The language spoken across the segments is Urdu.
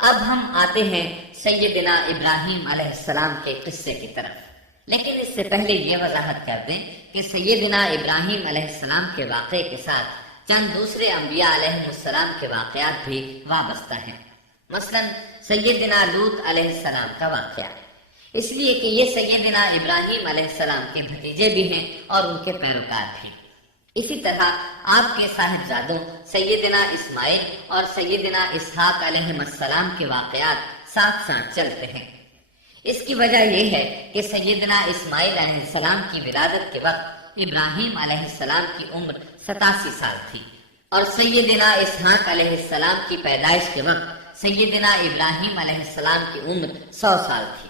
اب ہم آتے ہیں سیدنا ابراہیم علیہ السلام کے قصے کی طرف، لیکن اس سے پہلے یہ وضاحت کر دیں کہ سیدنا ابراہیم علیہ السلام کے واقعے کے ساتھ چند دوسرے انبیاء علیہ السلام کے واقعات بھی وابستہ ہیں۔ مثلا سیدنا لوط علیہ السلام کا واقعہ، اس لیے کہ یہ سیدنا ابراہیم علیہ السلام کے بھتیجے بھی ہیں اور ان کے پیروکار بھی۔ اسی طرح آپ کے صاحبزادوں سیدنا اسماعیل اور سیدنا اسحاق علیہ السلام کے واقعات ساتھ ساتھ چلتے ہیں۔ اس کی وجہ یہ ہے کہ سیدنا اسماعیل علیہ السلام کی ولادت کے وقت ابراہیم علیہ السلام کی عمر 87 سال تھی، اور سیدنا اسحاق علیہ السلام کی پیدائش کے وقت سیدنا ابراہیم علیہ السلام کی عمر 100 سال تھی،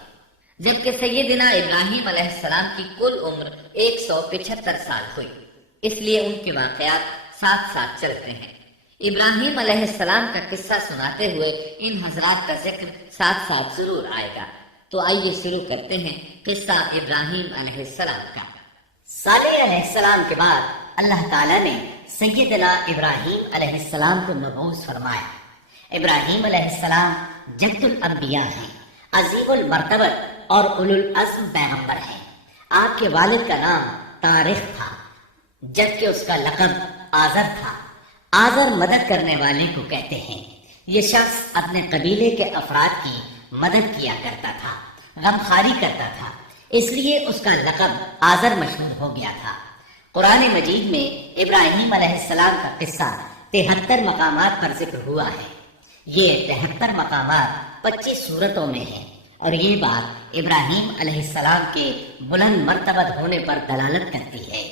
جبکہ سیدنا ابراہیم علیہ السلام کی کل عمر 175 سال ہوئی۔ اس لیے ان کے واقعات ساتھ ساتھ چلتے ہیں۔ ابراہیم علیہ السلام کا قصہ سناتے ہوئے ان حضرات کا ذکر ساتھ ساتھ ضرور آئے گا، تو آئیے شروع کرتے ہیں قصہ ابراہیم علیہ السلام کا۔ صالح علیہ السلام کے بعد اللہ تعالیٰ نے سیدنا ابراہیم علیہ السلام کو مبعوث فرمایا۔ ابراہیم علیہ السلام جد الانبیاء ہیں، عظیم المرتبت اور اولو العزم پیغمبر ہیں۔ آپ کے والد کا نام طارق تھا، جبکہ اس کا لقب آزر تھا۔ آزر مدد کرنے والے کو کہتے ہیں۔ یہ شخص اپنے قبیلے کے افراد کی مدد کیا کرتا تھا، غمخواری کرتا تھا، اس لیے اس کا لقب آزر مشہور ہو گیا تھا۔ قرآن مجید میں ابراہیم علیہ السلام کا قصہ 73 مقامات پر ذکر ہوا ہے۔ یہ 73 مقامات 25 سورتوں میں ہیں، اور یہ بات ابراہیم علیہ السلام کے بلند مرتبت ہونے پر دلالت کرتی ہے۔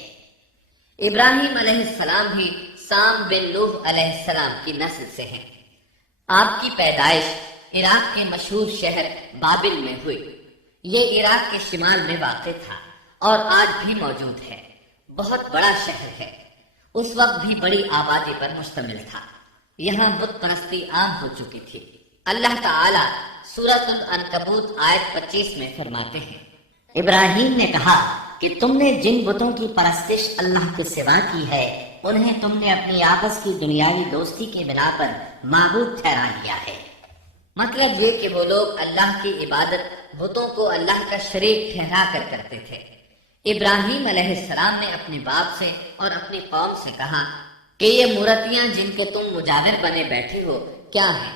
ابراہیم علیہ السلام بھی سام بن لوح علیہ السلام کی نسل سے ہیں۔ آپ کی پیدائش عراق کے مشہور شہر بابل میں ہوئی۔ یہ عراق کے شمال میں واقع تھا اور آج بھی موجود ہے۔ بہت بڑا شہر ہے، اس وقت بھی بڑی آبادی پر مشتمل تھا۔ یہاں بت پرستی عام ہو چکی تھی۔ اللہ تعالی سورۃ العنکبوت آیت 25 میں فرماتے ہیں، ابراہیم نے کہا کہ تم نے جن بتوں کی پرستش اللہ کے سوا کی ہے، انہیں تم نے اپنی آپس کی دنیاوی دوستی کے بنا پر معبود ٹھہرا لیا ہے۔ مطلب یہ کہ وہ لوگ اللہ کی عبادت بتوں کو اللہ کا شریک ٹھہرا کر کرتے تھے۔ ابراہیم علیہ السلام نے اپنے باپ سے اور اپنی قوم سے کہا کہ یہ مورتیاں جن کے تم مجاور بنے بیٹھے ہو کیا ہیں؟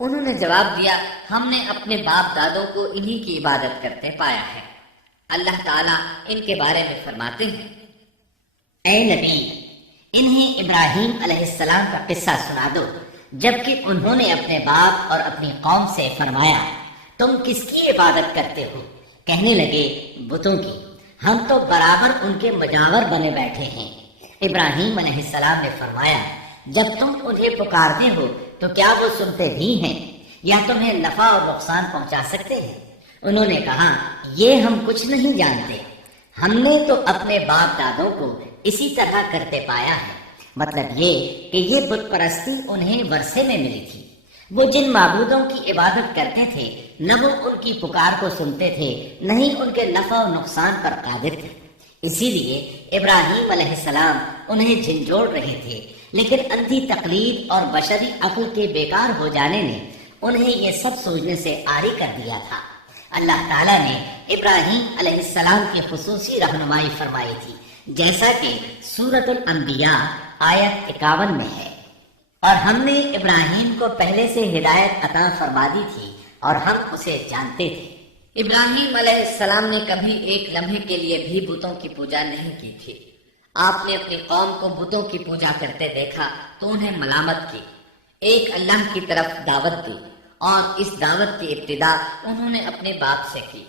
انہوں نے جواب دیا، ہم نے اپنے باپ دادوں کو انہی کی عبادت کرتے پایا ہے۔ اللہ تعالیٰ ان کے بارے میں فرماتے ہیں، اے نبی، انہیں ابراہیم علیہ السلام کا قصہ سنا دو، جبکہ انہوں نے اپنے باپ اور اپنی قوم سے فرمایا، تم کس کی عبادت کرتے ہو؟ کہنے لگے، بتوں کی، ہم تو برابر ان کے مجاور بنے بیٹھے ہیں۔ ابراہیم علیہ السلام نے فرمایا، جب تم انہیں پکارتے ہو تو کیا وہ سنتے بھی ہیں یا تمہیں نفع اور نقصان پہنچا سکتے ہیں؟ انہوں نے کہا، یہ ہم کچھ نہیں جانتے، ہم نے تو اپنے باپ دادوں کو اسی طرح کرتے پایا ہے۔ مطلب یہ کہ یہ بت پرستی انہیں ورثے میں ملی تھی۔ وہ جن معبودوں کی عبادت کرتے تھے، نہ وہ ان کی پکار کو سنتے تھے، نہ ہی ان کے نفع و نقصان پر قادر تھے۔ اسی لیے ابراہیم علیہ السلام انہیں جھنجھوڑ رہے تھے، لیکن اندھی تقلید اور بشری عقل کے بیکار ہو جانے نے انہیں یہ سب سوچنے سے عاری کر دیا تھا۔ اللہ تعالیٰ نے ابراہیم علیہ السلام کی خصوصی رہنمائی فرمائی تھی، جیسا کہ سورۃ الانبیاء آیت 51 میں ہے، اور ہم نے ابراہیم کو پہلے سے ہدایت عطا فرما دی تھی اور ہم اسے جانتے تھے۔ ابراہیم علیہ السلام نے کبھی ایک لمحے کے لیے بھی بتوں کی پوجا نہیں کی تھی۔ آپ نے اپنی قوم کو بتوں کی پوجا کرتے دیکھا تو انہیں ملامت کی، ایک اللہ کی طرف دعوت دی، اور اس دعوت کی ابتدا انہوں نے اپنے باپ سے کی۔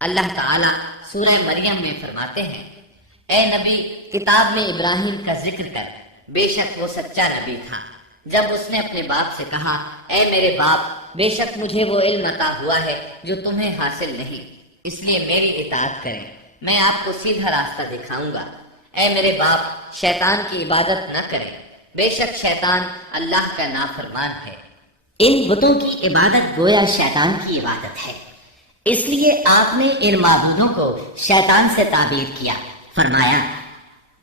اللہ تعالیٰ سورہ مریم میں فرماتے ہیں، اے نبی، کتاب میں ابراہیم کا ذکر کر، بے شک وہ سچا نبی تھا۔ جب اس نے اپنے باپ سے کہا، اے میرے باپ، بے شک مجھے وہ علم عطا ہوا ہے جو تمہیں حاصل نہیں، اس لیے میری اطاعت کریں، میں آپ کو سیدھا راستہ دکھاؤں گا۔ اے میرے باپ، شیطان کی عبادت نہ کریں، بے شک شیطان اللہ کا نافرمان ہے۔ ان بتوں کی عبادت گویا شیطان کی عبادت ہے، اس لیے آپ نے ان معبودوں کو شیطان سے تعبیر کیا۔ فرمایا،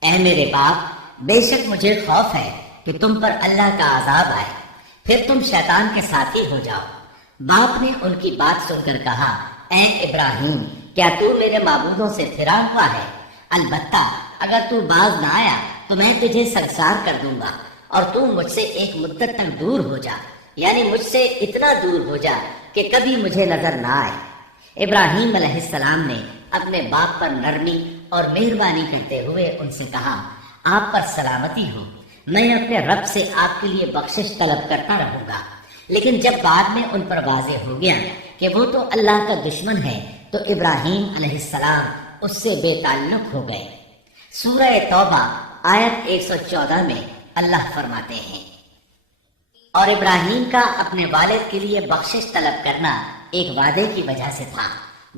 اے میرے باپ، بے شک مجھے خوف ہے کہ تم پر اللہ کا عذاب آئے۔ پھر تم شیطان کے ساتھی ہو جاؤ۔ باپ نے ان کی بات سن کر کہا، اے ابراہیم، کیا تو میرے معبودوں سے پھرا ہوا ہے؟ البتہ اگر تو باز نہ آیا تو میں تجھے سنسار کر دوں گا، اور تو مجھ سے ایک مدت تک دور ہو جا، یعنی مجھ سے اتنا دور ہو جا کہ کبھی مجھے نظر نہ آئے۔ ابراہیم علیہ السلام نے اپنے باپ پر نرمی اور مہربانی کرتے ہوئے ان سے کہا، آپ پر سلامتی ہو، میں اپنے رب سے آپ کے لیے بخشش طلب کرتا رہوں گا۔ لیکن جب بعد میں ان پر واضح ہو گیا کہ وہ تو اللہ کا دشمن ہے تو ابراہیم علیہ السلام اس سے بے تعلق ہو گئے۔ سورہ توبہ آیت 114 میں اللہ فرماتے ہیں، اور ابراہیم کا اپنے والد کے لیے بخشش طلب کرنا ایک وعدے کی وجہ سے تھا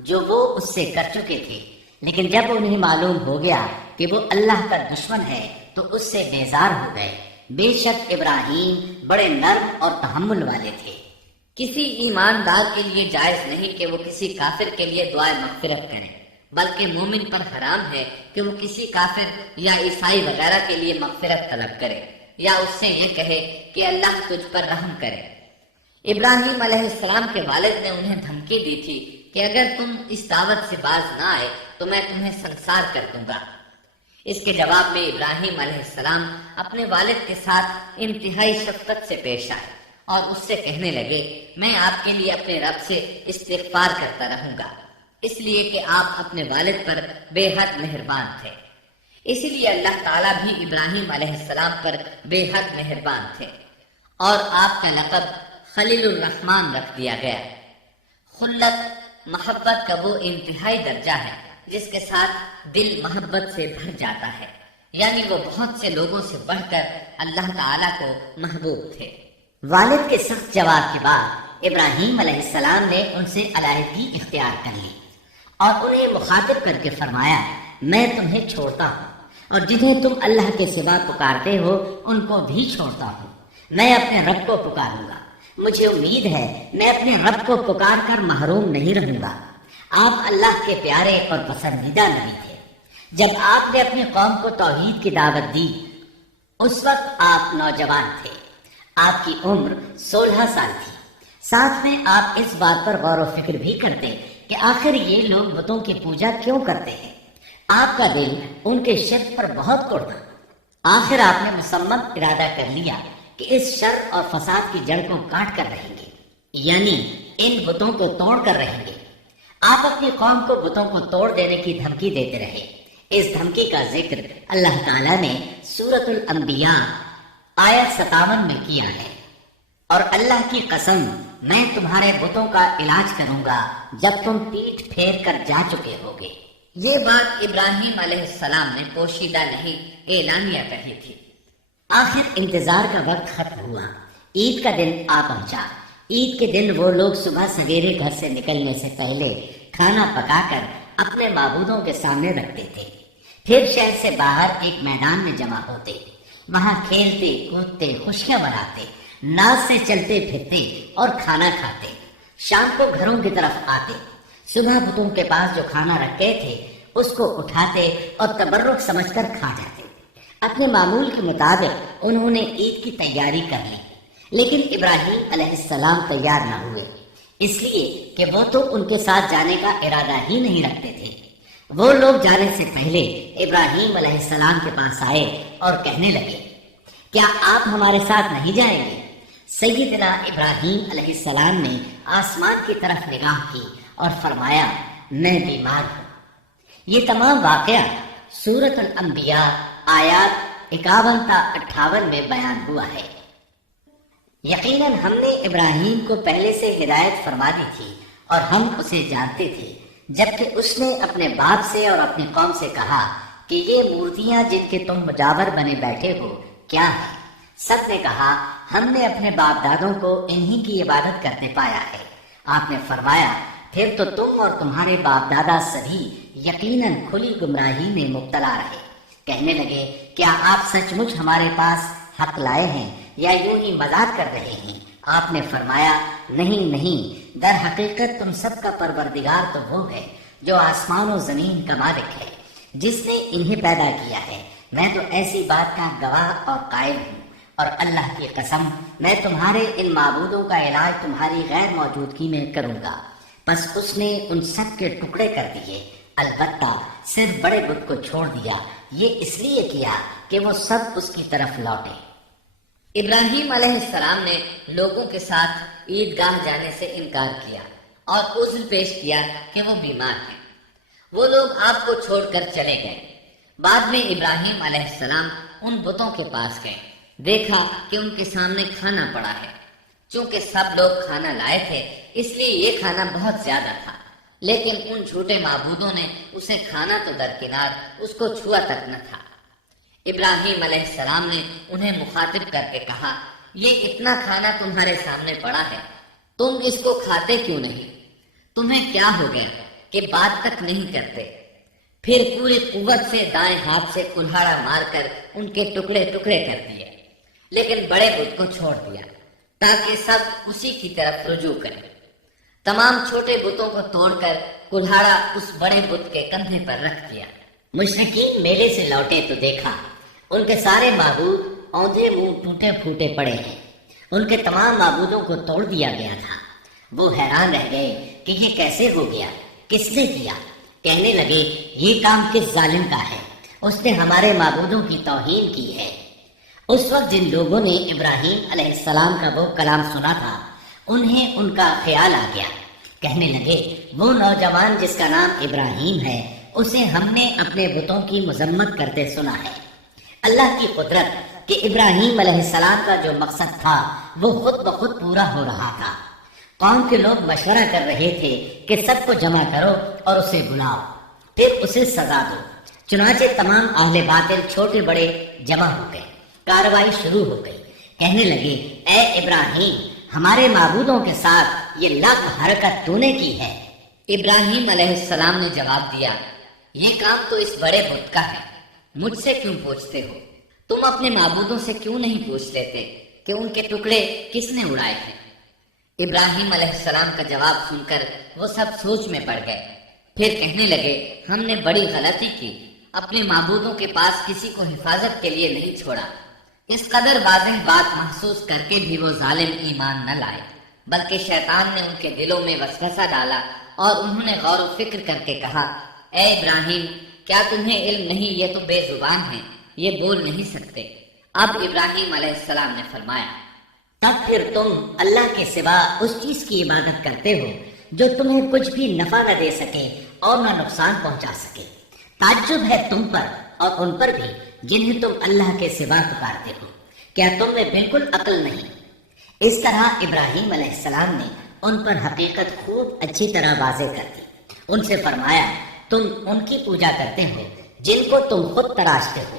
جو وہ اس سے کر چکے تھے، لیکن جب انہیں معلوم ہو گیا کہ وہ اللہ کا دشمن ہے تو اس سے بیزار ہو گئے۔ بے شک ابراہیم بڑے نرم اور تحمل والے تھے۔ کسی ایماندار کے لیے جائز نہیں کہ وہ کسی کافر کے لیے دعائے مغفرت کرے، بلکہ مومن پر حرام ہے کہ وہ کسی کافر یا عیسائی وغیرہ کے لیے مغفرت طلب کرے یا اس سے یہ کہے کہ اللہ تجھ پر رحم کرے۔ ابراہیم علیہ السلام کے والد نے انہیں دھمکی دی تھی کہ اگر تم اس دعوت سے باز نہ آئے تو میں تمہیں سنسار کر دوں گا۔ اس کے جواب میں ابراہیم علیہ السلام اپنے والد کے ساتھ انتہائی شفقت سے پیش آئے اور اس سے کہنے لگے، میں آپ کے لیے اپنے رب سے استغفار کرتا رہوں گا، اس لیے کہ آپ اپنے والد پر بے حد مہربان تھے۔ اسی لیے اللہ تعالیٰ بھی ابراہیم علیہ السلام پر بے حد مہربان تھے اور آپ کا لقب خلیل الرحمن رکھ دیا گیا۔ خلت محبت کا وہ انتہائی درجہ ہے جس کے ساتھ دل محبت سے بھر جاتا ہے، یعنی وہ بہت سے لوگوں سے بڑھ کر اللہ تعالیٰ کو محبوب تھے۔ والد کے سخت جواب کے بعد ابراہیم علیہ السلام نے ان سے علیحدگی اختیار کر لی اور انہیں مخاطب کر کے فرمایا، میں تمہیں چھوڑتا ہوں اور جنہیں تم اللہ کے سوا پکارتے ہو ان کو بھی چھوڑتا ہوں۔ میں اپنے رب کو پکاروں گا، مجھے امید ہے میں اپنے رب کو پکار کر محروم نہیں رہوں گا۔ آپ اللہ کے پیارے اور پسندیدہ نبی تھے۔ جب آپ نے اپنی قوم کو توحید کی دعوت دی اس وقت آپ نوجوان تھے، آپ کی عمر 16 سال تھی۔ ساتھ میں آپ اس بات پر غور و فکر بھی کرتے کہ آخر یہ لوگ بتوں کی پوجا کیوں کرتے ہیں۔ آپ کا دل ان کے شرک پر بہت کڑ تھا۔ آخر آپ نے مصمم ارادہ کر لیا کہ اس شر اور فساد کی جڑ کو کاٹ کر رہیں گے، یعنی ان بتوں کو توڑ کر رہیں گے۔ آپ اپنی قوم کو بتوں کو توڑ دینے کی دھمکی دیتے رہے۔ اس دھمکی کا ذکر اللہ تعالیٰ نے سورۃ الانبیاء آیت 57 میں کیا ہے، اور اللہ کی قسم میں تمہارے بتوں کا علاج کروں گا جب تم پیٹھ پھیر کر جا چکے ہوگے۔ یہ بات ابراہیم علیہ السلام نے پوشیدہ نہیں اعلانیہ کہی تھی۔ آخر انتظار کا وقت ختم ہوا، عید کا دن آ پہنچا۔ عید کے دن وہ لوگ صبح سویرے گھر سے نکلنے سے پہلے کھانا پکا کر اپنے معبودوں کے سامنے رکھتے تھے، پھر شہر سے باہر ایک میدان میں جمع ہوتے، وہاں کھیلتے کودتے خوشیاں مناتے، ناز سے چلتے پھرتے اور کھانا کھاتے۔ شام کو گھروں کی طرف آتے، صبح بتوں کے پاس جو کھانا رکھے تھے اس کو اٹھاتے اور تبرک سمجھ کر کھا جاتے۔ اپنے معمول کے مطابق انہوں نے عید کی تیاری کر لی، لیکن ابراہیم علیہ السلام تیار نہ ہوئے، اس لیے کہ وہ تو ان کے ساتھ جانے کا ارادہ ہی نہیں رکھتے تھے۔ وہ لوگ جانے سے پہلے ابراہیم علیہ السلام کے پاس آئے اور کہنے لگے، کیا آپ ہمارے ساتھ نہیں جائیں گے؟ سیدنا ابراہیم علیہ السلام نے آسمان کی طرف نگاہ کی اور فرمایا، میں بیمار ہوں۔ یہ تمام واقعہ سورۃ الانبیاء آیات 51 تا 58 میں بیان ہوا ہے۔ یقیناً ہم نے ابراہیم کو پہلے سے ہدایت فرما دی تھی اور ہم اسے جانتے تھے، جبکہ اس نے اپنے باپ سے اور اپنی قوم سے کہا کہ یہ مورتیاں جن کے تم مجاور بنے بیٹھے ہو کیا ہیں؟ سب نے کہا، ہم نے اپنے باپ دادوں کو انہی کی عبادت کرتے پایا ہے۔ آپ نے فرمایا، پھر تو تم اور تمہارے باپ دادا سبھی یقیناً کھلی گمراہی میں مبتلا رہے۔ کہنے لگے، کیا آپ سچ مچ ہمارے پاس حق لائے ہیں یا یوں ہی مذاق کر رہے ہیں؟ آپ نے فرمایا، نہیں نہیں، در حقیقت تم سب کا پروردگار تو وہ ہے جو آسمان و زمین کا مالک ہے، جس نے انہیں پیدا کیا ہے۔ میں تو ایسی بات کا گواہ اور قائل ہوں۔ اور اللہ کی قسم میں تمہارے ان معبودوں کا علاج تمہاری غیر موجودگی میں کروں گا۔ بس اس نے ان سب کے ٹکڑے کر دیے، البتہ صرف بڑے بت کو چھوڑ دیا۔ یہ اس لیے کیا کہ وہ سب اس کی طرف لوٹے۔ ابراہیم علیہ السلام نے لوگوں کے ساتھ عیدگاہ جانے سے انکار کیا اور عذر پیش کیا کہ وہ بیمار ہیں۔ وہ لوگ آپ کو چھوڑ کر چلے گئے۔ بعد میں ابراہیم علیہ السلام ان بتوں کے پاس گئے، دیکھا کہ ان کے سامنے کھانا پڑا ہے۔ چونکہ سب لوگ کھانا لائے تھے اس لیے یہ کھانا بہت زیادہ تھا، لیکن ان جھوٹے معبودوں نے اسے کھانا تو درکنار اس کو چھوا تک نہ تھا۔ ابراہیم علیہ السلام نے انہیں مخاطب کر کے کہا، یہ اتنا کھانا تمہارے سامنے پڑا ہے، تم اس کو کھاتے کیوں نہیں؟ تمہیں کیا ہو گیا کہ بات تک نہیں کرتے؟ پھر پوری قوت سے دائیں ہاتھ سے کلہاڑا مار کر ان کے ٹکڑے ٹکڑے کر دیے، لیکن بڑے بت کو چھوڑ دیا تاکہ سب اسی کی طرف رجوع کریں۔ تمام چھوٹے بتوں کو توڑ کر کلہاڑا اس بڑے بت کے کندھے پر رکھ دیا۔ مشرکین میلے سے لوٹے تو دیکھا ان کے سارے معبود اوندھے منہ ٹوٹے پھوٹے پڑے ہیں۔ ان کے تمام معبودوں کو توڑ دیا گیا تھا۔ وہ حیران رہ گئے کہ یہ کیسے ہو گیا، کس نے کیا؟ کہنے لگے، یہ کام کس ظالم کا ہے؟ اس نے ہمارے معبودوں کی توہین کی ہے۔ اس وقت جن لوگوں نے ابراہیم علیہ السلام کا وہ کلام سنا تھا انہیں ان کا خیال آ گیا۔ کہنے لگے، وہ نوجوان جس کا نام ابراہیم ہے اسے ہم نے اپنے بتوں کی مذمت کرتے سنا ہے۔ اللہ کی قدرت کہ ابراہیم علیہ السلام کا جو مقصد تھا وہ خود بخود پورا ہو رہا تھا۔ قوم کے لوگ مشورہ کر رہے تھے کہ سب کو جمع کرو اور اسے بلاؤ، پھر اسے سزا دو۔ چنانچہ تمام اہل باطل چھوٹے بڑے جمع ہو گئے، کارروائی شروع ہو گئی۔ کہنے لگے، اے ابراہیم، ہمارے معبودوں کے ساتھ یہ لغو حرکت تو نے کی ہے۔ ابراہیم علیہ السلام نے جواب دیا، یہ کام تو اس بڑے بت کا ہے، مجھ سے کیوں پوچھتے ہو؟ تم اپنے معبودوں سے کیوں نہیں پوچھ لیتے کہ ان کے ٹکڑے کس نے اڑائے ہیں؟ ابراہیم علیہ السلام کا جواب سن کر وہ سب سوچ میں پڑ گئے۔ پھر کہنے لگے، ہم نے بڑی غلطی کی، اپنے معبودوں کے پاس کسی کو حفاظت کے لیے نہیں چھوڑا۔ اس قدر واضح بات محسوس کر کے بھی وہ ظالم ایمان نہ لائے، بلکہ شیطان نے ان کے دلوں میں وسوسہ ڈالا اور انہوں نے غور و فکر کر کے کہا، اے ابراہیم، کیا تمہیں علم نہیں؟ یہ تو بے زبان ہیں، یہ بول نہیں سکتے۔ اب ابراہیم علیہ السلام نے فرمایا، تب پھر تم اللہ کے سوا اس چیز کی عبادت کرتے ہو جو تمہیں کچھ بھی نفع نہ دے سکے اور نہ نقصان پہنچا سکے۔ تعجب ہے تم پر اور ان پر بھی جنہیں تم اللہ کے سوا پکارتے ہو۔ کیا تم میں بالکل عقل نہیں؟ اس طرح ابراہیم علیہ السلام نے ان پر حقیقت خوب اچھی طرح واضح کر دی۔ ان سے فرمایا، تم ان کی پوجا کرتے ہو جن کو تم خود تراشتے ہو،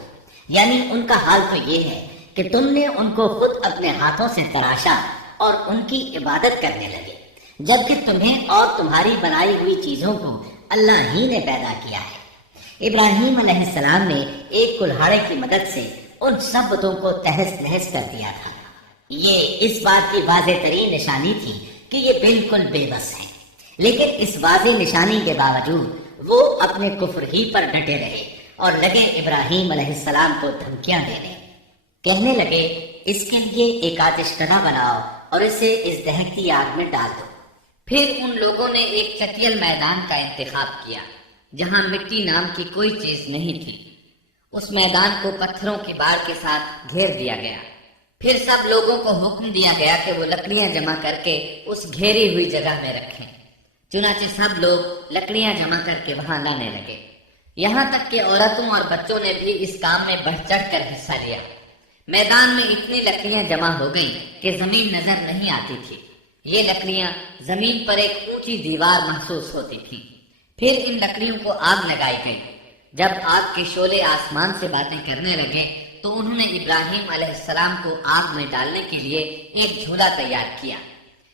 یعنی ان کا حال تو یہ ہے کہ تم نے ان کو خود اپنے ہاتھوں سے تراشا اور ان کی عبادت کرنے لگے، جبکہ تمہیں اور تمہاری بنائی ہوئی چیزوں کو اللہ ہی نے پیدا کیا ہے۔ ابراہیم علیہ السلام نے ایک کلہاڑے کی مدد سے ان سب بتوں کو تہس نہس کر دیا تھا۔ یہ اس بات کی واضح ترین نشانی تھی کہ یہ بالکل بے بس ہے، لیکن اس واضح نشانی کے باوجود وہ اپنے کفر ہی پر ڈٹے رہے اور لگے ابراہیم علیہ السلام کو دھمکیاں دینے۔ کہنے لگے، اس کے لیے ایک آتش کڑا بناؤ اور اسے اس دہکتی آگ میں ڈال دو۔ پھر ان لوگوں نے ایک چٹیل میدان کا انتخاب کیا جہاں مٹی نام کی کوئی چیز نہیں تھی۔ اس میدان کو پتھروں کی بار کے ساتھ گھیر دیا گیا۔ پھر سب لوگوں کو حکم دیا گیا کہ وہ لکڑیاں جمع کر کے اس گھیری ہوئی جگہ میں رکھیں۔ چنانچہ سب لوگ لکڑیاں جمع کر کے وہاں لانے لگے، یہاں تک کہ عورتوں اور بچوں نے بھی اس کام میں بڑھ چڑھ کر حصہ لیا۔ میدان میں اتنی لکڑیاں جمع ہو گئیں کہ زمین نظر نہیں آتی تھی۔ یہ لکڑیاں زمین پر ایک اونچی دیوار محسوس ہوتی تھی۔ پھر ان لکڑیوں کو آگ لگائی گئی۔ جب آگ کے شعلے آسمان سے باتیں کرنے لگے تو انہوں نے ابراہیم علیہ السلام کو آگ میں ڈالنے کے لیے ایک جھولا تیار کیا۔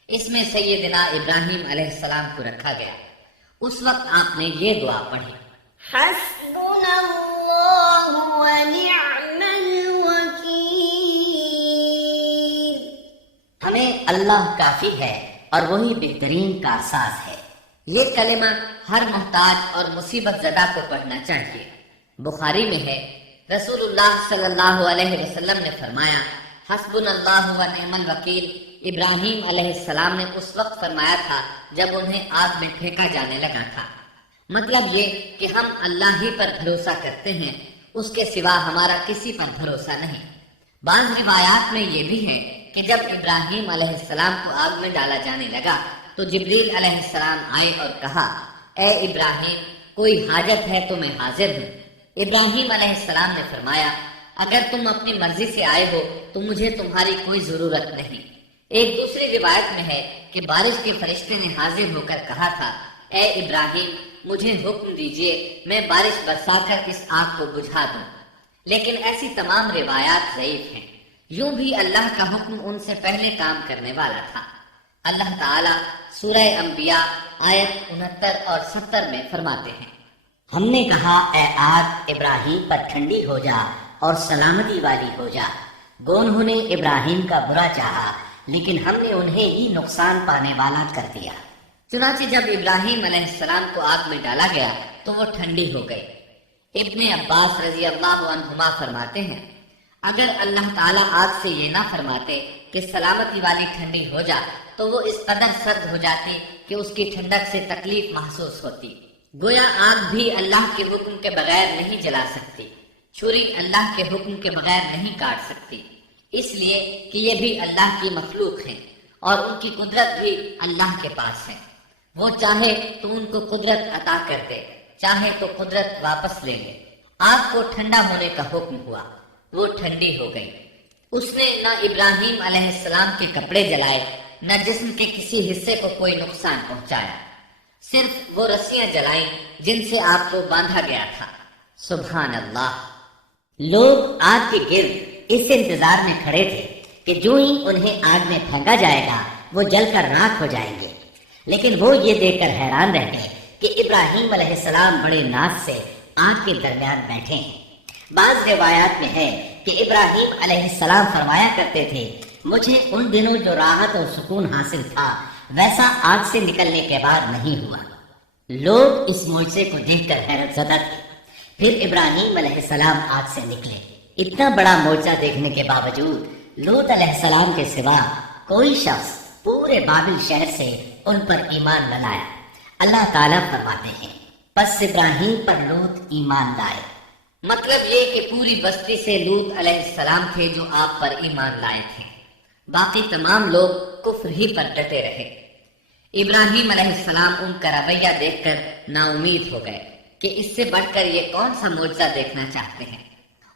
اس میں سیدنا ابراہیم علیہ السلام کو رکھا گیا۔ اس وقت آپ نے یہ دعا پڑھی، حسبنا اللہ ونعم الوکیل۔ ہمیں اللہ کافی ہے اور وہی بہترین کارساز ہے۔ یہ کلمہ ہر محتاج اور مصیبت زدہ کو پڑھنا چاہیے۔ بخاری میں ہے، رسول اللہ صلی اللہ علیہ وسلم نے فرمایا، حسبنا اللہ و نعم الوکیل ابراہیم علیہ السلام نے اس وقت فرمایا تھا جب انہیں آگ میں پھینکا جانے لگا تھا۔ مطلب یہ کہ ہم اللہ ہی پر بھروسہ کرتے ہیں، اس کے سوا ہمارا کسی پر بھروسہ نہیں۔ بعض روایات میں یہ بھی ہے کہ جب ابراہیم علیہ السلام کو آگ میں ڈالا جانے لگا تو جبریل علیہ السلام آئے اور کہا، اے ابراہیم کوئی حاجت ہے تو میں حاضر ہوں۔ ابراہیم علیہ السلام نے فرمایا، اگر تم اپنی مرضی سے آئے ہو تو مجھے تمہاری کوئی ضرورت نہیں۔ ایک دوسری روایت میں ہے کہ بارش کے فرشتے نے حاضر ہو کر کہا تھا، اے ابراہیم مجھے حکم دیجئے میں بارش برسا کر اس آگ کو بجھا دوں۔ لیکن ایسی تمام روایات ضعیف ہیں۔ یوں بھی اللہ کا حکم ان سے پہلے کام کرنے والا تھا۔ اللہ تعالیٰ سورہ انبیاء آیت 69 اور 70 میں فرماتے ہیں، ہم نے کہا اے آگ ابراہیم پر ٹھنڈی ہو جا اور سلامتی والی ہو جا۔ گو انہوں نے ابراہیم کا برا چاہا لیکن ہم نے انہیں ہی نقصان پانے والا کر دیا۔ چنانچہ جب ابراہیم علیہ السلام کو آگ میں ڈالا گیا تو وہ ٹھنڈی ہو گئی۔ ابن عباس رضی اللہ عنہما فرماتے ہیں، اگر اللہ تعالیٰ آگ سے یہ نہ فرماتے کہ سلامتی والی ٹھنڈی ہو جا تو وہ اس قدر سرد ہو جاتی کہ اس کی ٹھنڈک سے تکلیف محسوس ہوتی۔ گویا آگ بھی اللہ کے حکم کے بغیر نہیں جلا سکتی، چھری اللہ کے حکم کے بغیر نہیں کاٹ سکتی، اس لیے کہ یہ بھی اللہ کی مخلوق ہیں اور ان کی قدرت بھی اللہ کے پاس ہے۔ وہ چاہے تو ان کو قدرت عطا کر دے، چاہے تو قدرت واپس لے لے۔ آگ کو ٹھنڈا ہونے کا حکم ہوا، وہ ٹھنڈی ہو گئی۔ اس نے نہ ابراہیم علیہ السلام کے کپڑے جلائے، نہ جسم کے کسی حصے کو کوئی نقصان پہنچایا، صرف وہ رسیاں جلائیں جن سے آپ کو باندھا گیا تھا۔ سبحان اللہ۔ لوگ آگ کے گرد اس انتظار میں کھڑے تھے کہ جو ہی انہیں آگ میں پھینکا جائے گا وہ جل کر راکھ ہو جائیں گے، لیکن وہ یہ دیکھ کر حیران رہ گئے کہ ابراہیم علیہ السلام بڑے ناز سے آگ کے درمیان بیٹھے ہیں۔ بعض روایات میں ہے کہ ابراہیم علیہ السلام فرمایا کرتے تھے، مجھے ان دنوں جو راحت اور سکون حاصل تھا ویسا آگ سے نکلنے کے بعد نہیں ہوا۔ لوگ اس معجزے کو دیکھ کر حیرت زدہ تھے۔ پھر ابراہیم علیہ السلام آگ سے نکلے۔ اتنا بڑا معجزہ دیکھنے کے باوجود لوط علیہ السلام کے سوا کوئی شخص پورے بابل شہر سے ان پر ایمان نہ لایا۔ اللہ تعالیٰ فرماتے ہیں، پس ابراہیم پر لوط ایمان لائے۔ مطلب یہ کہ پوری بستی سے لوط علیہ السلام تھے جو آپ پر ایمان لائے تھے، باقی تمام لوگ کفر ہی پر ڈٹے رہے۔ ابراہیم علیہ السلام ان کا رویہ دیکھ کر نا امید ہو گئے کہ اس سے بڑھ کر یہ کون سا معجزہ دیکھنا چاہتے ہیں۔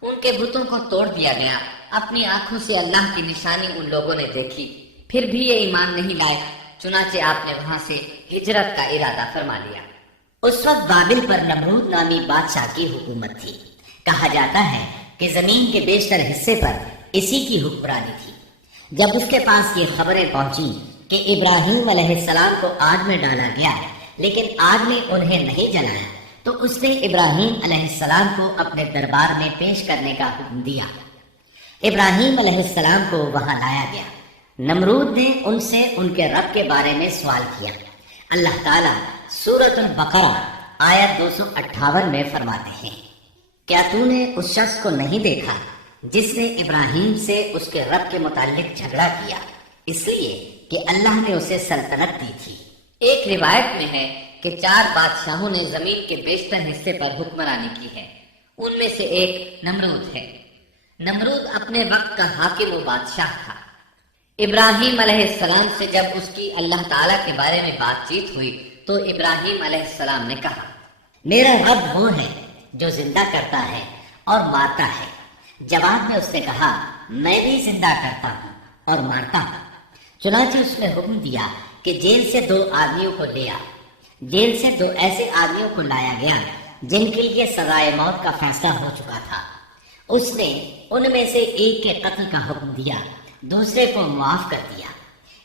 ان کے بتوں کو توڑ دیا گیا، اپنی آنکھوں سے اللہ کی نشانی ان لوگوں نے دیکھی، پھر بھی یہ ایمان نہیں لائے، چنانچہ آپ نے وہاں سے ہجرت کا ارادہ فرما لیا۔ اس وقت بابل پر نمرود نامی بادشاہ کی حکومت تھی۔ کہا جاتا ہے کہ زمین کے بیشتر حصے پر اسی کی حکمرانی تھی۔ جب اس کے پاس یہ خبریں پہنچی کہ ابراہیم علیہ السلام کو آگ میں ڈالا گیا لیکن آگ نے انہیں نہیں جلایا تو اس نے ابراہیم علیہ السلام کو اپنے دربار میں پیش کرنے کا حکم دیا۔ ابراہیم علیہ السلام کو وہاں لایا گیا۔ نمرود نے ان سے ان کے رب کے بارے میں سوال کیا۔ اللہ تعالیٰ سورۃ البقرہ آیت 258 میں فرماتے ہیں، کیا تو نے اس شخص کو نہیں دیکھا جس نے ابراہیم سے اس کے رب کے متعلق جھگڑا کیا، اس لیے کہ اللہ نے اسے سلطنت دی تھی۔ ایک روایت میں ہے کہ 4 بادشاہوں نے زمین کے بیشتر حصے پر حکمرانی کی ہے، ان میں سے ایک نمرود ہے۔ نمرود اپنے وقت کا حاکم و بادشاہ تھا۔ ابراہیم علیہ السلام سے جب اس کی اللہ تعالیٰ کے بارے میں بات چیت ہوئی تو ابراہیم علیہ السلام نے کہا، میرا رب وہ ہے جو زندہ کرتا ہے اور مارتا ہے۔ جواب میں اس نے کہا، میں بھی زندہ کرتا ہوں اور مارتا ہوں۔ چنانچہ اس نے حکم دیا کہ جیل سے 2 آدمیوں کو لے آ۔ جیل سے 2 ایسے آدمیوں کو لایا گیا جن کے لیے سزائے موت کا فیصلہ ہو چکا تھا۔ اس نے ان میں سے ایک کے قتل کا حکم دیا، دوسرے کو معاف کر دیا۔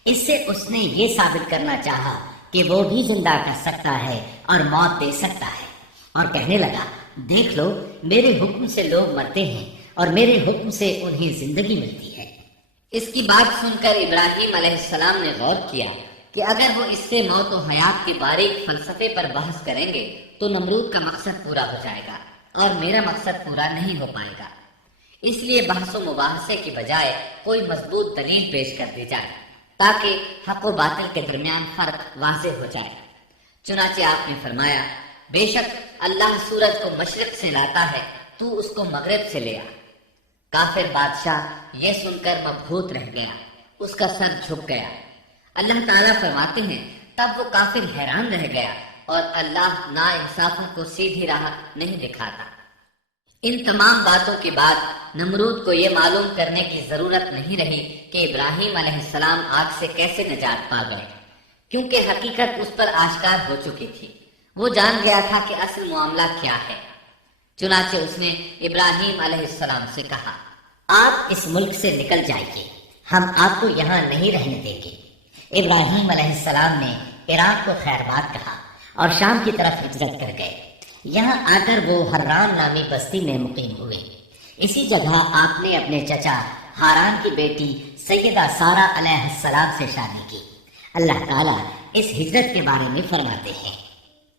اس سے اس نے یہ ثابت کرنا چاہا کہ وہ بھی زندہ کر سکتا ہے اور موت دے سکتا ہے، اور کہنے لگا، دیکھ لو میرے حکم سے لوگ مرتے ہیں اور میرے حکم سے انہیں زندگی ملتی ہے۔ اس کی بات سن کر ابراہیم علیہ السلام نے غور کیا کہ اگر وہ اس سے موت و حیات کے باریک فلسفے پر بحث کریں گے تو نمرود کا مقصد پورا ہو جائے گا اور میرا مقصد پورا نہیں ہو پائے گا۔ اس لیے بحث و مباحثے کی بجائے کوئی مضبوط دلیل پیش کر دی جائے تاکہ حق و باطل کے درمیان فرق واضح ہو جائے۔ چنانچہ آپ نے فرمایا، بے شک اللہ سورج کو مشرق سے لاتا ہے، تو اس کو مغرب سے لے آ۔ کافر بادشاہ یہ سن کر مبہوت رہ گیا، اس کا سر جھک گیا۔ اللہ تعالیٰ فرماتے ہیں تب وہ کافر حیران رہ گیا اور اللہ ناانصافوں کو سیدھی راہ نہیں دکھاتا۔ ان تمام باتوں کے بعد نمرود کو یہ معلوم کرنے کی ضرورت نہیں رہی کہ ابراہیم علیہ السلام آگ سے کیسے نجات پا گئے، کیونکہ حقیقت اس پر آشکار ہو چکی تھی۔ وہ جان گیا تھا کہ اصل معاملہ کیا ہے۔ چنانچہ اس نے ابراہیم علیہ السلام سے کہا، آپ اس ملک سے نکل جائیے، ہم آپ کو یہاں نہیں رہنے دیں گے۔ ابراہیم علیہ السلام نے عراق کو خیر بات کہا اور شام کی طرف ہجرت کر گئے۔ یہاں آ کر وہ حران نامی بستی میں مقیم ہوئے۔ اسی جگہ آپ نے اپنے چچا ہاران کی بیٹی سیدہ سارہ علیہ السلام سے شادی کی۔ اللہ تعالیٰ اس ہجرت کے بارے میں فرماتے ہیں،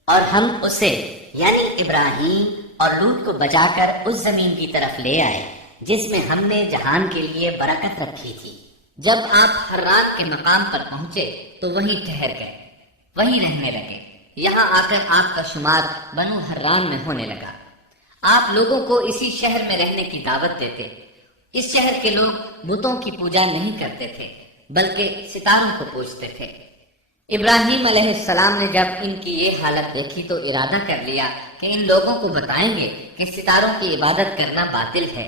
اور ہم اسے یعنی ابراہیم اور لوط کو بچا کر اس زمین کی طرف لے آئے جس میں ہم نے جہان کے لیے برکت رکھی تھی۔ جب آپ حران کے مقام پر پہنچے تو وہیں ٹھہر گئے، وہیں رہنے لگے۔ یہاں آ کر آپ کا شمار بنو حران میں ہونے لگا۔ آپ لوگوں کو اسی شہر میں رہنے کی دعوت دیتے۔ اس شہر کے لوگ بتوں کی پوجا نہیں کرتے تھے بلکہ ستاروں کو پوجتے تھے۔ ابراہیم علیہ السلام نے جب ان کی یہ حالت دیکھی تو ارادہ کر لیا کہ ان لوگوں کو بتائیں گے کہ ستاروں کی عبادت کرنا باطل ہے۔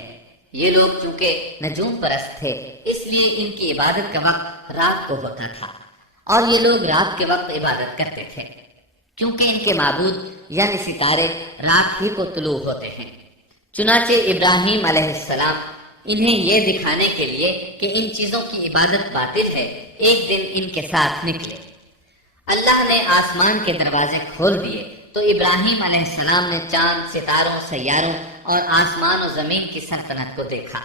یہ لوگ چونکہ نجوم پرست تھے اس لیے ان کی عبادت کا وقت رات کو ہوتا تھا، اور یہ لوگ رات کے وقت عبادت کرتے تھے کیونکہ ان کے معبود یعنی ستارے رات ہی کو طلوع ہوتے ہیں۔ چنانچہ ابراہیم علیہ السلام انہیں یہ دکھانے کے لیے کہ ان چیزوں کی عبادت باطل ہے ایک دن ان کے ساتھ نکلے۔ اللہ نے آسمان کے دروازے کھول دیے تو ابراہیم علیہ السلام نے چاند، ستاروں، سیاروں اور آسمان و زمین کی سلطنت کو دیکھا۔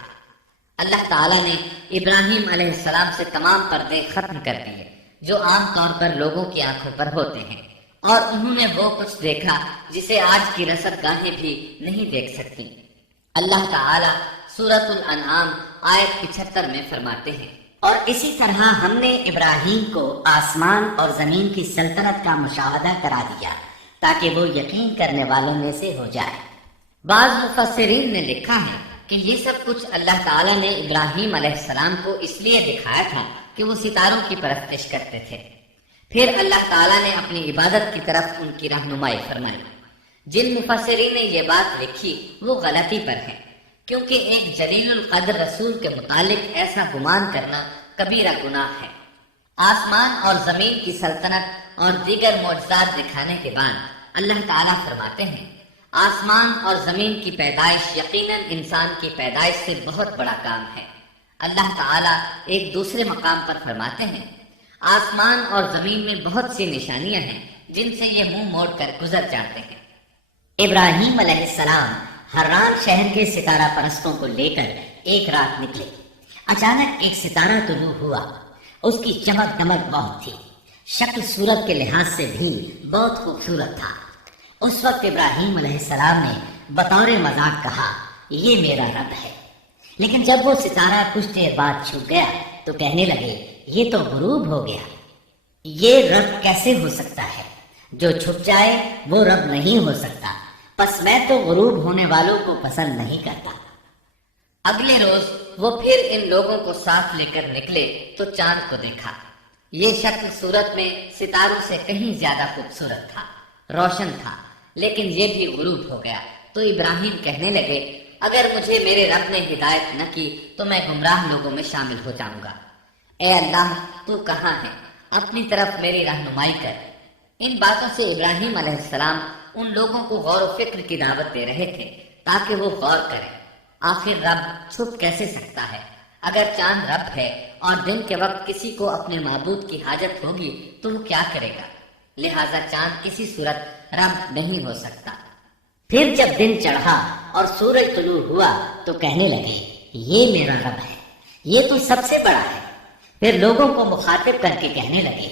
اللہ تعالیٰ نے ابراہیم علیہ السلام سے تمام پردے ختم کر دیے جو عام طور پر لوگوں کی آنکھوں پر ہوتے ہیں، اور انہوں نے وہ کچھ دیکھا جسے آج کی رصد گاہیں بھی نہیں دیکھ سکتی۔ اللہ تعالیٰ سورۃ الانعام آیت 75 میں فرماتے ہیں، اور اسی طرح ہم نے ابراہیم کو آسمان اور زمین کی سلطنت کا مشاہدہ کرا دیا تاکہ وہ یقین کرنے والوں میں سے ہو جائے۔ بعض مفسرین نے لکھا ہے کہ یہ سب کچھ اللہ تعالیٰ نے ابراہیم علیہ السلام کو اس لیے دکھایا تھا کہ وہ ستاروں کی پرستش کرتے تھے۔ پھر اللہ تعالیٰ نے اپنی عبادت کی طرف ان کی رہنمائی فرمائی۔ جن مفسرین نے یہ بات لکھی وہ غلطی پر ہے، کیونکہ ایک جلیل القدر رسول کے متعلق ایسا گمان کرنا کبیرہ گناہ ہے۔ آسمان اور زمین کی سلطنت اور دیگر معجزات دکھانے کے بعد اللہ تعالیٰ فرماتے ہیں، آسمان اور زمین کی پیدائش یقیناً انسان کی پیدائش سے بہت بڑا کام ہے۔ اللہ تعالیٰ ایک دوسرے مقام پر فرماتے ہیں، آسمان اور زمین میں بہت سی نشانیاں ہیں جن سے یہ منہ موڑ کر گزر جاتے ہیں۔ ابراہیم علیہ السلام حران شہر کے ستارہ پرستوں کو لے کر ایک رات نکلے۔ اچانک ایک ستارہ طلوع ہوا، اس کی چمک دمک بہت تھی، شکل صورت کے لحاظ سے بھی بہت خوبصورت تھا۔ اس وقت ابراہیم علیہ السلام نے بطور مذاق کہا، یہ میرا رب ہے۔ لیکن جب وہ ستارہ کچھ دیر بعد چھپ گیا تو کہنے لگے، یہ تو غروب ہو گیا، یہ رب کیسے ہو سکتا ہے؟ جو چھپ جائے وہ رب نہیں ہو سکتا، پس میں تو غروب ہونے والوں کو پسند نہیں کرتا۔ اگلے روز وہ پھر ان لوگوں کو ساتھ لے کر نکلے تو چاند کو دیکھا۔ یہ شکل صورت میں ستاروں سے کہیں زیادہ خوبصورت تھا، روشن تھا، لیکن یہ بھی غروب ہو گیا۔ تو ابراہیم کہنے لگے، اگر مجھے میرے رب نے ہدایت نہ کی تو میں گمراہ لوگوں میں شامل ہو جاؤں گا۔ اے اللہ، تو کہاں ہے؟ اپنی طرف میری رہنمائی کر۔ ان باتوں سے ابراہیم علیہ السلام ان لوگوں کو غور و فکر کی دعوت دے رہے تھے تاکہ وہ غور کریں، آخر رب چھپ کیسے سکتا ہے؟ اگر چاند رب ہے اور دن کے وقت کسی کو اپنے معبود کی حاجت ہوگی تو وہ کیا کرے گا؟ لہذا چاند کسی صورت رب نہیں ہو سکتا۔ پھر جب دن چڑھا اور سورج طلوع ہوا تو کہنے لگے، یہ میرا رب ہے، یہ تو سب سے بڑا ہے۔ پھر لوگوں کو مخاطب کر کے کہنے لگے،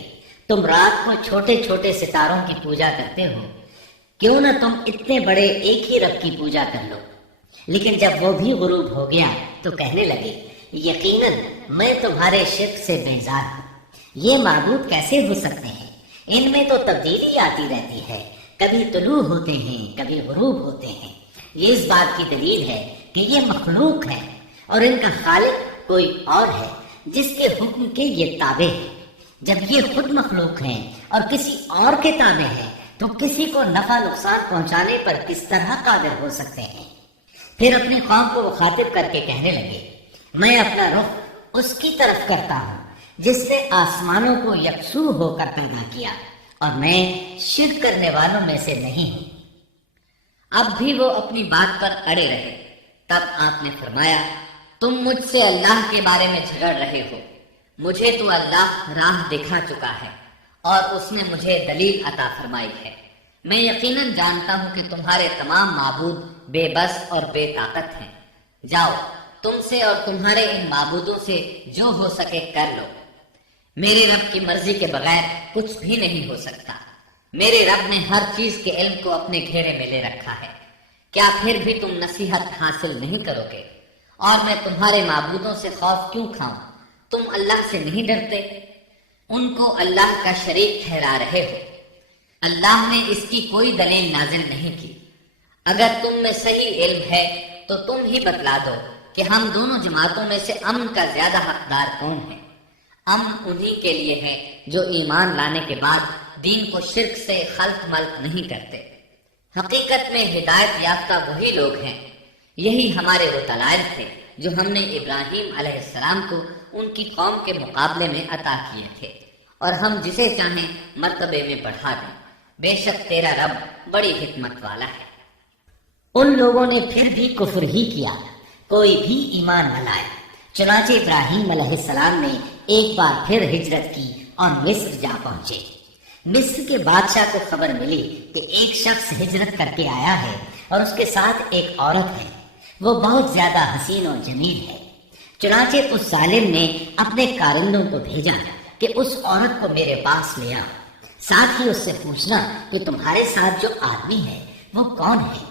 تم رات کو چھوٹے چھوٹے ستاروں کی پوجا کرتے ہو، کیوں نہ تم اتنے بڑے ایک ہی رب کی پوجا کر لو۔ لیکن جب وہ بھی غروب ہو گیا تو کہنے لگے یقیناً میں تمہارے شرک سے بیزار ہوں. یہ معبود کیسے ہو سکتے ہیں؟ ان میں تو تبدیلی آتی رہتی ہے، کبھی طلوع ہوتے ہیں کبھی غروب ہوتے ہیں. یہ اس بات کی دلیل ہے کہ یہ مخلوق ہے اور ان کا خالق کوئی اور ہے جس کے حکم کے یہ تابع ہے. جب یہ خود مخلوق ہیں اور کسی اور کے تابع ہیں تو کسی کو نفع نقصان پہنچانے پر کس طرح قادر ہو سکتے ہیں؟ پھر اپنی قوم کو مخاطب کر کے کہنے لگے میں اپنا رخ اس کی طرف کرتا ہوں جس نے آسمانوں کو یکسو ہو کر پیدا کیا اور میں شرک کرنے والوں میں سے نہیں ہوں. اب بھی وہ اپنی بات پر اڑے رہے. تب آپ نے فرمایا تم مجھ سے اللہ کے بارے میں جھگڑ رہے ہو. مجھے تو اللہ راہ دکھا چکا ہے اور اس نے مجھے دلیل عطا فرمائی ہے. میں یقیناً جانتا ہوں کہ تمہارے تمام معبود بے بس اور بے طاقت ہیں. جاؤ تم سے اور تمہارے ان معبودوں سے جو ہو سکے کر لو. میرے رب کی مرضی کے بغیر کچھ بھی نہیں ہو سکتا. میرے رب نے ہر چیز کے علم کو اپنے گھیرے میں لے رکھا ہے. کیا پھر بھی تم نصیحت حاصل نہیں کرو گے؟ اور میں تمہارے معبودوں سے خوف کیوں کھاؤں؟ تم اللہ سے نہیں ڈرتے؟ ان کو اللہ کا شریک ٹھہرا رہے ہو. اللہ نے اس کی کوئی دلیل نازل نہیں کی. اگر تم میں صحیح علم ہے تو تم ہی بتلا دو کہ ہم دونوں جماعتوں میں سے امن کا زیادہ حقدار کون ہے. امن انہی کے لیے ہے جو ایمان لانے کے بعد دین کو شرک سے خلط ملط نہیں کرتے. حقیقت میں ہدایت یافتہ وہی لوگ ہیں. یہی ہمارے وہ دلائل تھے جو ہم نے ابراہیم علیہ السلام کو ان کی قوم کے مقابلے میں عطا کیے تھے، اور ہم جسے چاہیں مرتبے میں بڑھا دیں. بے شک تیرا رب بڑی حکمت والا ہے. ان لوگوں نے پھر بھی کفر ہی کیا، کوئی بھی ایمان نہ لائے. چنانچہ ابراہیم علیہ السلام نے ایک بار پھر ہجرت کی اور مصر جا پہنچے. مصر کے بادشاہ کو خبر ملی کہ ایک شخص ہجرت کر کے آیا ہے اور اس کے ساتھ ایک عورت ہے. وہ بہت زیادہ حسین و جمیل ہے. چنانچہ اس ظالم نے اپنے کارندوں کو بھیجا کہ اس عورت کو میرے پاس لے آؤ، ساتھ ہی اس سے پوچھنا کہ تمہارے ساتھ جو آدمی ہے وہ کون ہے.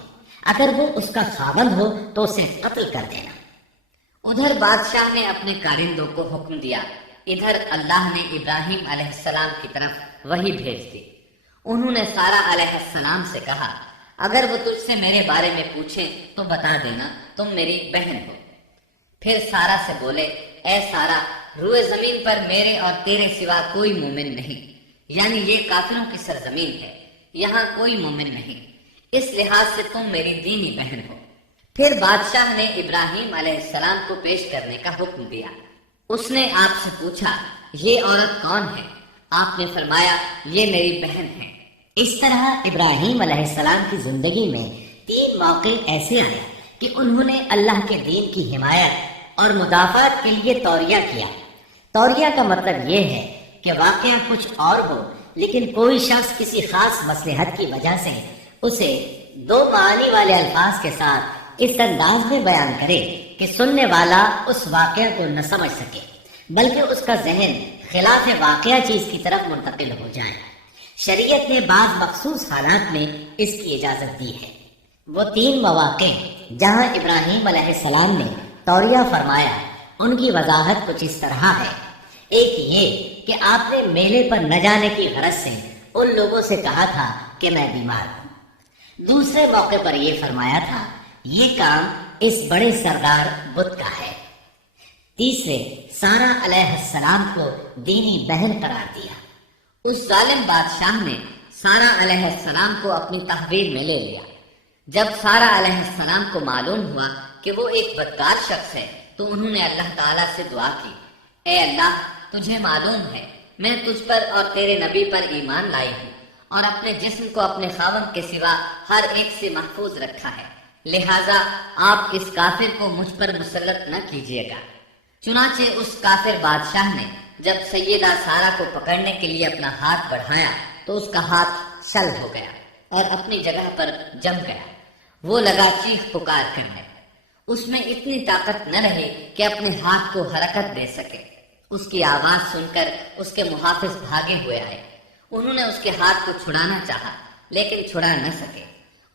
اگر وہ اس کا خاوند ہو تو اسے قتل کر دینا. ادھر بادشاہ نے اپنے کارندوں کو حکم دیا. ادھر اللہ نے ابراہیم علیہ السلام کی طرف وحی بھیج دی. انہوں نے سارہ علیہ السلام سے کہا اگر وہ تجھ سے میرے بارے میں پوچھیں تو بتا دینا تم میری بہن ہو. پھر سارہ سے بولے اے سارہ، روئے زمین پر میرے اور تیرے سوا کوئی مومن نہیں، یعنی یہ کافروں کی سرزمین ہے، یہاں کوئی مومن نہیں، اس لحاظ سے تم میری دینی بہن ہو. پھر بادشاہ نے ابراہیم علیہ السلام کو پیش کرنے کا حکم دیا. اس نے آپ سے پوچھا یہ عورت کون ہے؟ آپ نے فرمایا یہ میری بہن ہے. اس طرح ابراہیم علیہ السلام کی زندگی میں 3 موقع ایسے آئے کہ انہوں نے اللہ کے دین کی حمایت اور مدافعت کے لیے توریہ کیا. توریہ کا مطلب یہ ہے کہ واقعہ کچھ اور ہو لیکن کوئی شخص کسی خاص مصلحت کی وجہ سے اسے 2 معانی والے الفاظ کے ساتھ اس انداز میں بیان کرے کہ سننے والا اس واقعہ کو نہ سمجھ سکے بلکہ اس کا ذہن خلاف واقعہ چیز کی طرف منتقل ہو جائے. شریعت نے بعض مخصوص حالات میں اس کی اجازت دی ہے. وہ 3 مواقع جہاں ابراہیم علیہ السلام نے توریہ فرمایا ان کی وضاحت کچھ اس طرح ہے. ایک یہ کہ آپ نے میلے پر نہ جانے کی غرض سے ان لوگوں سے کہا تھا کہ میں بیمار ہوں. دوسرے موقع پر یہ فرمایا تھا یہ کام اس بڑے سردار بت کا ہے. تیسرے سارہ علیہ السلام کو دینی بہن قرار دیا. اس ظالم بادشاہ نے سارہ علیہ السلام کو اپنی تحویل میں لے لیا. جب سارہ علیہ السلام کو معلوم ہوا کہ وہ ایک بدکار شخص ہے تو انہوں نے اللہ تعالیٰ سے دعا کی اے اللہ تجھے معلوم ہے میں تجھ پر اور تیرے نبی پر ایمان لائی ہوں اور اپنے جسم کو اپنے خاوند کے سوا ہر ایک سے محفوظ رکھا ہے، لہٰذا آپ اس کافر کو مجھ پر مسلط نہ کیجیے گا. چنانچہ اس کافر بادشاہ نے جب سیدہ سارہ کو پکڑنے کے لیے اپنا ہاتھ بڑھایا تو اس کا ہاتھ شل ہو گیا اور اپنی جگہ پر جم گیا. وہ لگا چیخ پکار کرنے. اس میں اتنی طاقت نہ رہی کہ اپنے ہاتھ کو حرکت دے سکے. اس کی آواز سن کر اس کے محافظ بھاگے ہوئے آئے. انہوں نے اس کے ہاتھ کو چھڑانا چاہا لیکن چھڑا نہ سکے.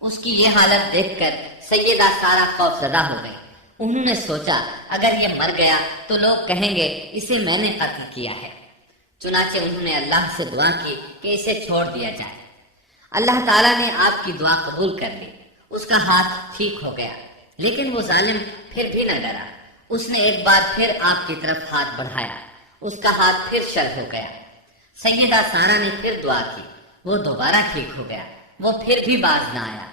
اس کی یہ حالت دیکھ کر سیدہ سارہ خوف زدہ ہو گئی۔ انہوں نے سوچا اگر یہ مر گیا تو لوگ کہیں گے اسے میں نے قتل کیا ہے۔ چنانچہ انہوں نے اللہ سے دعا کی کہ اسے چھوڑ دیا جائے۔ اللہ تعالیٰ نے آپ کی دعا قبول کر لی، اس کا ہاتھ ٹھیک ہو گیا، لیکن وہ ظالم پھر بھی نہ ڈرا۔ اس نے ایک بار پھر آپ کی طرف ہاتھ بڑھایا، اس کا ہاتھ پھر شل ہو گیا۔ سیدہ سارہ نے پھر دعا کی، وہ دوبارہ ٹھیک ہو گیا، وہ پھر بھی باز نہ آیا۔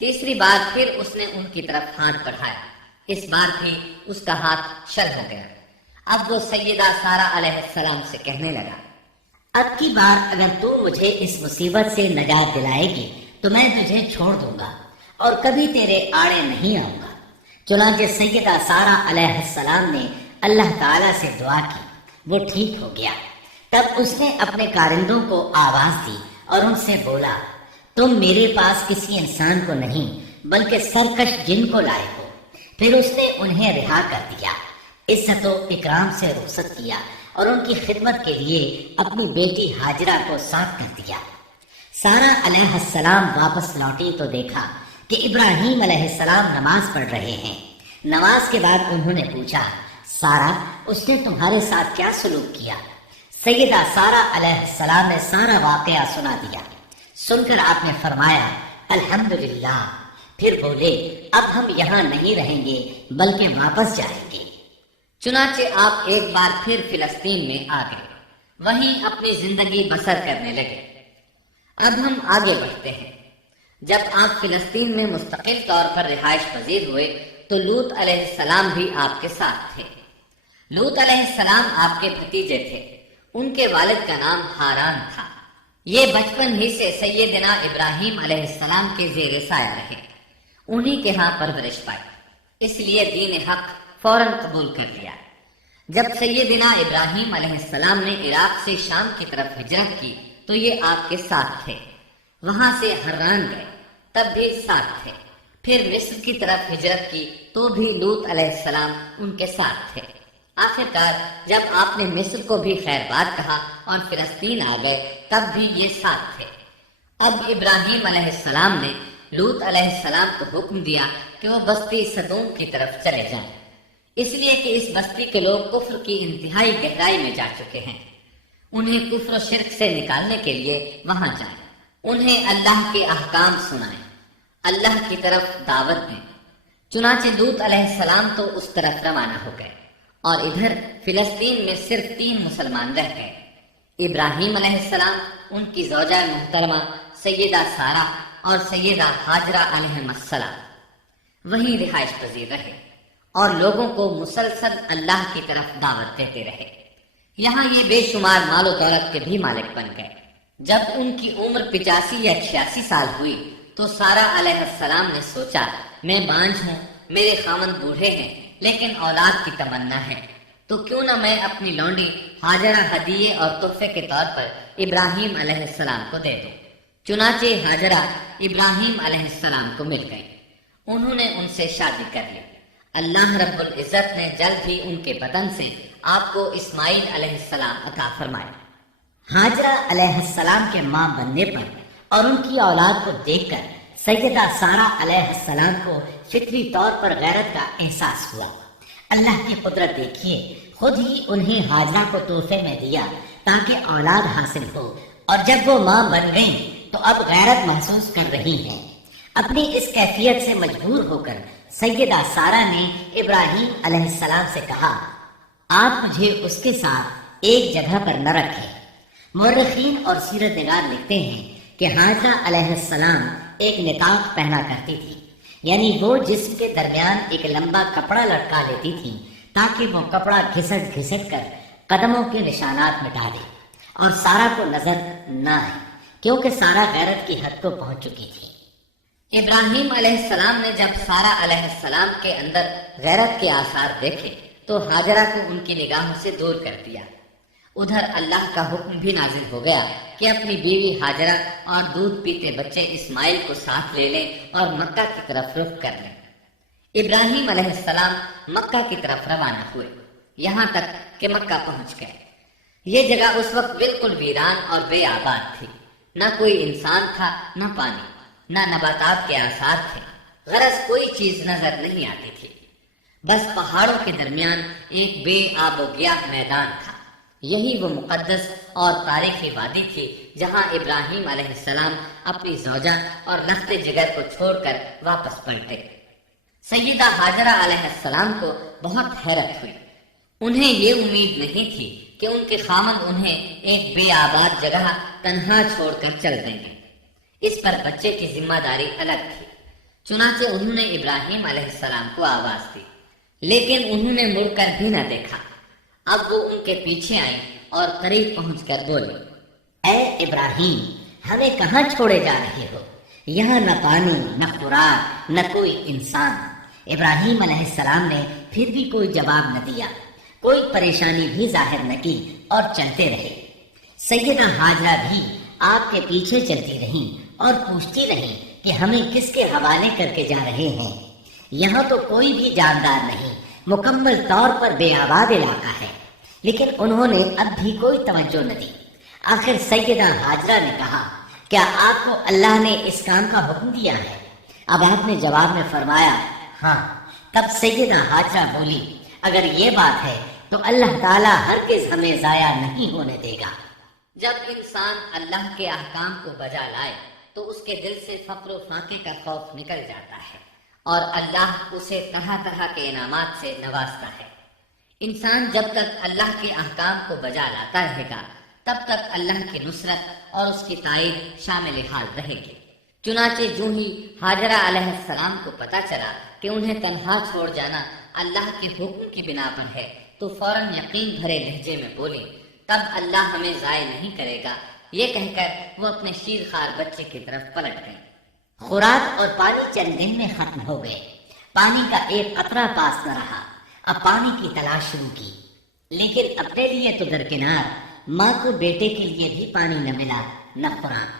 تیسری بار پھر اس نے ان کی طرف ہاتھ بڑھایا، اس بار بھی اس کا ہاتھ شل ہو گیا۔ اب وہ سیدہ سارہ علیہ السلام سے کہنے لگا، اب کی بار اگر تو مجھے اس مصیبت سے نجات دلائے گی تو میں تجھے چھوڑ دوں گا اور کبھی تیرے آڑے نہیں آؤں گا۔ چنانچہ سیدہ سارہ علیہ السلام نے اللہ تعالیٰ سے دعا کی، وہ ٹھیک ہو گیا۔ تب اس نے اپنے کارندوں کو آواز دی اور ان سے بولا، تم میرے پاس کسی انسان کو نہیں بلکہ سرکش جن کو لائے ہو۔ پھر اس نے انہیں رہا کر دیا، عزت و اکرام سے رخصت کیا اور ان کی خدمت کے لیے اپنی بیٹی ہاجرہ کو ساتھ کر دیا۔ سارہ علیہ السلام واپس لوٹی تو دیکھا کہ ابراہیم علیہ السلام نماز پڑھ رہے ہیں۔ نماز کے بعد انہوں نے پوچھا، سارہ اس نے تمہارے ساتھ کیا سلوک کیا؟ سیدہ سارہ علیہ السلام نے سارا واقعہ سنا دیا۔ سن کر آپ نے فرمایا، الحمدللہ۔ پھر بولے، اب ہم یہاں نہیں رہیں گے بلکہ واپس جائیں گے۔ چنانچہ آپ ایک بار پھر فلسطین میں آ گئے، وہیں اپنی زندگی بسر کرنے لگے۔ اب ہم آگے بڑھتے ہیں۔ جب آپ فلسطین میں مستقل طور پر رہائش پذیر ہوئے تو لوط علیہ السلام بھی آپ کے ساتھ تھے۔ لوط علیہ السلام آپ کے بھتیجے تھے، ان کے والد کا نام ہاران تھا۔ یہ بچپن ہی سے سیدنا ابراہیم علیہ السلام کے زیر سایہ رہے، انہی کے ہاں پرورش پائی، اس لیے دین حق فوراً قبول کر لیا۔ جب سیدنا ابراہیم علیہ السلام نے عراق سے شام کی طرف ہجرت کی تو یہ آپ کے ساتھ تھے، وہاں سے حران گئے تب بھی ساتھ تھے، پھر مصر کی طرف ہجرت کی تو بھی لوط علیہ السلام ان کے ساتھ تھے۔ آخرکار جب آپ نے مصر کو بھی خیر بات کہا اور فلسطین آ گئے تب بھی یہ ساتھ تھے۔ اب ابراہیم علیہ السلام نے لوط علیہ السلام کو حکم دیا کہ وہ بستی سدوم کی طرف چلے جائیں، اس لیے کہ اس بستی کے لوگ کفر کی انتہائی گہرائی میں جا چکے ہیں۔ انہیں کفر و شرک سے نکالنے کے لیے وہاں جائیں، انہیں اللہ کے احکام سنائیں، اللہ کی طرف دعوت دیں۔ چنانچہ لوط علیہ السلام تو اس طرف روانہ ہو گئے اور ادھر فلسطین میں صرف 3 مسلمان رہ گئے، ابراہیم علیہ السلام، ان کی زوجہ محترمہ سیدہ سارہ اور سیدہ ہاجرہ علیہم السلام وہیں رہائش پذیر رہے اور لوگوں کو مسلسل اللہ کی طرف دعوت دیتے رہے۔ یہاں یہ بے شمار مال و دولت کے بھی مالک بن گئے۔ جب ان کی عمر 85 یا 86 سال ہوئی تو سارہ علیہ السلام نے سوچا، میں بانجھ ہوں، میرے خاوند بوڑھے ہیں لیکن اولاد کی تمنا ہے، تو کیوں نہ میں اپنی لونڈی ہاجرہ ہدیے اور تحفے کے طور پر ابراہیم علیہ السلام کو دے دوں۔ چنانچہ ہاجرہ ابراہیم علیہ السلام کو مل گئی، انہوں نے ان سے شادی کر لی۔ اللہ رب العزت نے جلد ہی ان کے بدن سے آپ کو اسماعیل علیہ السلام عطا فرمایا۔ ہاجرہ علیہ السلام کے ماں بننے پر اور ان کی اولاد کو دیکھ کر سیدہ سارہ علیہ السلام کو فطری طور پر غیرت کا احساس ہوا۔ اللہ کی قدرت دیکھیے، خود ہی انہیں ہاجرہ کو تحفے میں دیا تاکہ اولاد حاصل ہو، اور جب وہ ماں بن گئیں تو اب غیرت محسوس کر رہی ہیں۔ اپنی اس کیفیت سے مجبور ہو کر سیدہ سارہ نے ابراہیم علیہ السلام سے کہا، آپ مجھے اس کے ساتھ ایک جگہ پر نہ رکھیں۔ مورخین اور سیرت نگار لکھتے ہیں کہ ہاجرہ علیہ السلام ایک نقاب پہنا کرتی تھی، یعنی وہ جسم کے درمیان ایک لمبا کپڑا لٹکا لیتی تھی تاکہ وہ کپڑا گھسٹ گھسٹ کر قدموں کے نشانات مٹا دے اور سارہ کو نظر نہ آئے، کیونکہ سارہ غیرت کی حد کو پہنچ چکی تھی۔ ابراہیم علیہ السلام نے جب سارہ علیہ السلام کے اندر غیرت کے آثار دیکھے تو ہاجرہ کو ان کی نگاہوں سے دور کر دیا۔ ادھر اللہ کا حکم بھی نازل ہو گیا کہ اپنی بیوی ہاجرہ اور دودھ پیتے بچے اسماعیل کو ساتھ لے لیں اور مکہ کی طرف رخ کر لیں۔ ابراہیم علیہ السلام مکہ کی طرف روانہ ہوئے، یہاں تک کہ مکہ پہنچ گئے۔ یہ جگہ اس وقت بالکل ویران اور بے آباد تھی، نہ کوئی انسان تھا، نہ پانی، نہ نباتات کے آثار تھے۔ غرض کوئی چیز نظر نہیں آتی تھی، بس پہاڑوں کے درمیان ایک بے آب و گیاه میدان تھا۔ یہی وہ مقدس اور تاریخی وادی تھی جہاں ابراہیم علیہ السلام اپنی زوجہ اور لخت جگر کو چھوڑ کر واپس پلٹے۔ سیدہ ہاجرہ علیہ السلام کو بہت حیرت ہوئی۔ انہیں یہ امید نہیں تھی کہ ان کے خاوند انہیں ایک بے آباد جگہ تنہا چھوڑ کر چل دیں گے۔ اس پر بچے کی ذمہ داری الگ تھی، چنانچہ انہوں نے ابراہیم علیہ السلام کو آواز دی، لیکن انہوں نے مڑ کر بھی نہ دیکھا۔ اب وہ ان کے پیچھے آئیں اور قریب پہنچ کر بولی، اے ابراہیم، ہمیں کہاں چھوڑے جا رہے ہو؟ یہاں نہ پانی، نہ خوراک، نہ کوئی انسان۔ ابراہیم علیہ السلام نے پھر بھی کوئی جواب نہ دیا، کوئی پریشانی بھی ظاہر نہ کی اور چلتے رہے۔ سیدہ ہاجرہ بھی آپ کے پیچھے چلتی رہیں اور پوچھتی رہیں کہ ہمیں کس کے حوالے کر کے جا رہے ہیں؟ یہاں تو کوئی بھی جاندار نہیں، مکمل طور پر بے آباد علاقہ ہے۔ لیکن انہوں نے اب بھی کوئی توجہ نہ دی۔ آخر سیدہ ہاجرہ نے کہا، کیا آپ کو اللہ نے اس کام کا حکم دیا ہے؟ اب آپ نے جواب میں فرمایا، ہاں۔ تب سیدہ ہاجرہ بولی، اگر یہ بات ہے تو اللہ تعالیٰ ہرگز ہمیں ضائع نہیں ہونے دے گا۔ جب انسان اللہ کے احکام کو بجا لائے تو اس کے دل سے فقر و فاقے کا خوف نکل جاتا ہے اور اللہ اسے طرح طرح کے انعامات سے نوازتا ہے۔ انسان جب تک اللہ کے احکام کو بجا لاتا رہے گا تب تک اللہ کی نصرت اور اس کی تائید شامل حال رہے گی۔ چنانچہ جو ہی ہاجرہ علیہ السلام کو پتہ چلا کہ انہیں تنہا چھوڑ جانا اللہ کے حکم کی بنا پر ہے تو فوراً یقین بھرے لہجے میں بولی، تب اللہ ہمیں ضائع نہیں کرے گا۔ یہ کہہ کر وہ اپنے شیر خوار بچے کی طرف پلٹ گئے۔ خوراک اور پانی چند دن میں ختم ہو گئے۔ پانی کا ایک قطرہ پاس نہ رہا۔ اب پانی کی تلاش شروع کی، لیکن اپنے لیے تو درکنار، ماں کو بیٹے کے لیے بھی پانی نہ ملا، نہ خوراک۔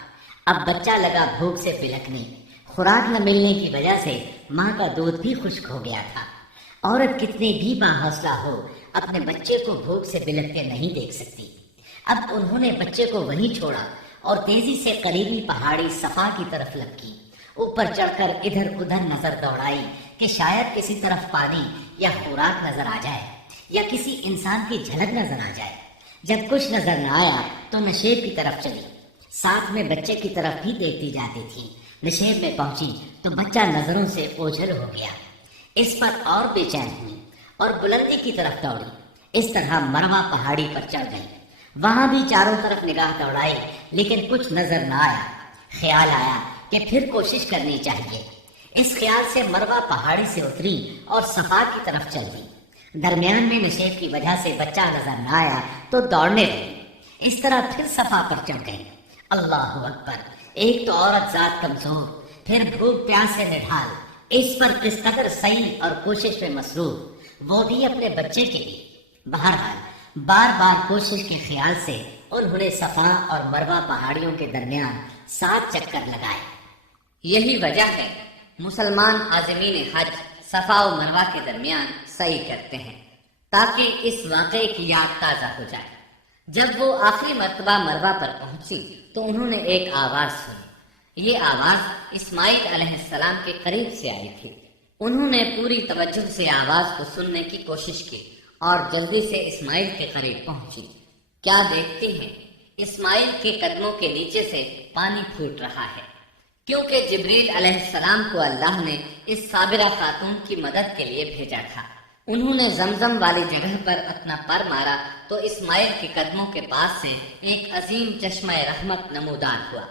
اب بچہ لگا بھوک سے بلکنے۔ خوراک نہ ملنے کی وجہ سے ماں کا دودھ بھی خشک ہو گیا تھا۔ عورت کتنے بھی باحوصلہ ہو اپنے بچے کو بھوک سے بلکتے نہیں دیکھ سکتی۔ اب انہوں نے بچے کو وہیں چھوڑا اور تیزی سے قریبی پہاڑی صفا کی طرف لپکی۔ اوپر چڑھ کر ادھر ادھر نظر دوڑائی کہ شاید کسی طرف پانی یا خوراک نظر آ جائے یا کسی انسان کی جھلک نظر آ جائے۔ جب کچھ نظر نہ آیا تو نشیب کی طرف چلی، ساتھ میں بچے کی طرف بھی دیکھتی جاتی تھی۔ نشیب میں پہنچی تو بچہ نظروں سے اوجھل ہو گیا۔ اس پر اور بے چین ہوئی اور بلندی کی طرف دوڑی۔ اس طرح مروہ پہاڑی پر چڑھ گئی۔ وہاں بھی چاروں طرف نگاہ دوڑائی لیکن کچھ نظر نہ آیا۔ خیال آیا کہ پھر کوشش کرنی چاہیے۔ اس خیال سے مروہ پہاڑی سے اتری اور صفا کی طرف چل دی۔ درمیان میں نشیب کی وجہ سے بچہ نظر نہ آیا تو دوڑنے لگی۔ اس طرح پھر صفا پر چڑھ گئی۔ اللہ اکبر! ایک تو عورت ذات کمزور، پھر بھوک پیاس سے نڈھال، اس پر کس قدر سعی اور کوشش میں مصروف، وہ بھی اپنے بچے کے لیے۔ بہرحال بار بار کوشش کے خیال سے انہوں نے صفا اور مروہ پہاڑیوں کے درمیان 7 چکر لگائے۔ یہی وجہ ہے مسلمان عازمین حج صفا و مروہ کے درمیان سعی کرتے ہیں تاکہ اس واقعے کی یاد تازہ ہو جائے۔ جب وہ آخری مرتبہ مروہ پر پہنچی تو انہوں نے ایک آواز سنی۔ یہ آواز اسماعیل علیہ السلام کے قریب سے آئی تھی۔ انہوں نے پوری توجہ سے آواز کو سننے کی کوشش کی اور جلدی سے اسماعیل کے قریب پہنچی۔ کیا دیکھتی ہیں؟ اسماعیل کے قدموں کے نیچے سے پانی پھوٹ رہا ہے، کیونکہ جبریل علیہ السلام کو اللہ نے اس صابرہ خاتون کی مدد کے لیے بھیجا تھا۔ انہوں نے زمزم والی جگہ پر اپنا پر مارا تو اسماعیل کے قدموں کے پاس سے ایک عظیم چشمہ رحمت نمودار ہوا۔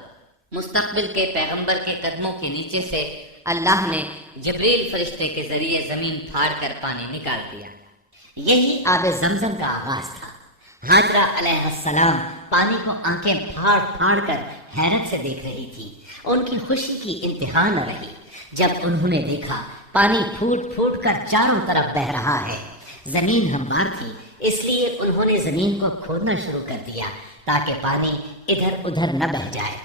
مستقبل کے پیغمبر کے قدموں کے نیچے سے اللہ نے جبریل فرشتے کے ذریعے زمین پھاڑ کر پانی نکال دیا۔ یہی آب زمزم کا آغاز تھا۔ ہاجرہ علیہ السلام پانی کو آنکھیں پھاڑ پھاڑ کر حیرت سے دیکھ رہی تھی۔ ان کی خوشی کی انتہا نہ رہی جب انہوں نے دیکھا پانی پھوٹ پھوٹ کر چاروں طرف بہ رہا ہے۔ زمین ہموار تھی، اس لیے انہوں نے زمین کو کھودنا شروع کر دیا تاکہ پانی ادھر ادھر نہ بہہ جائے۔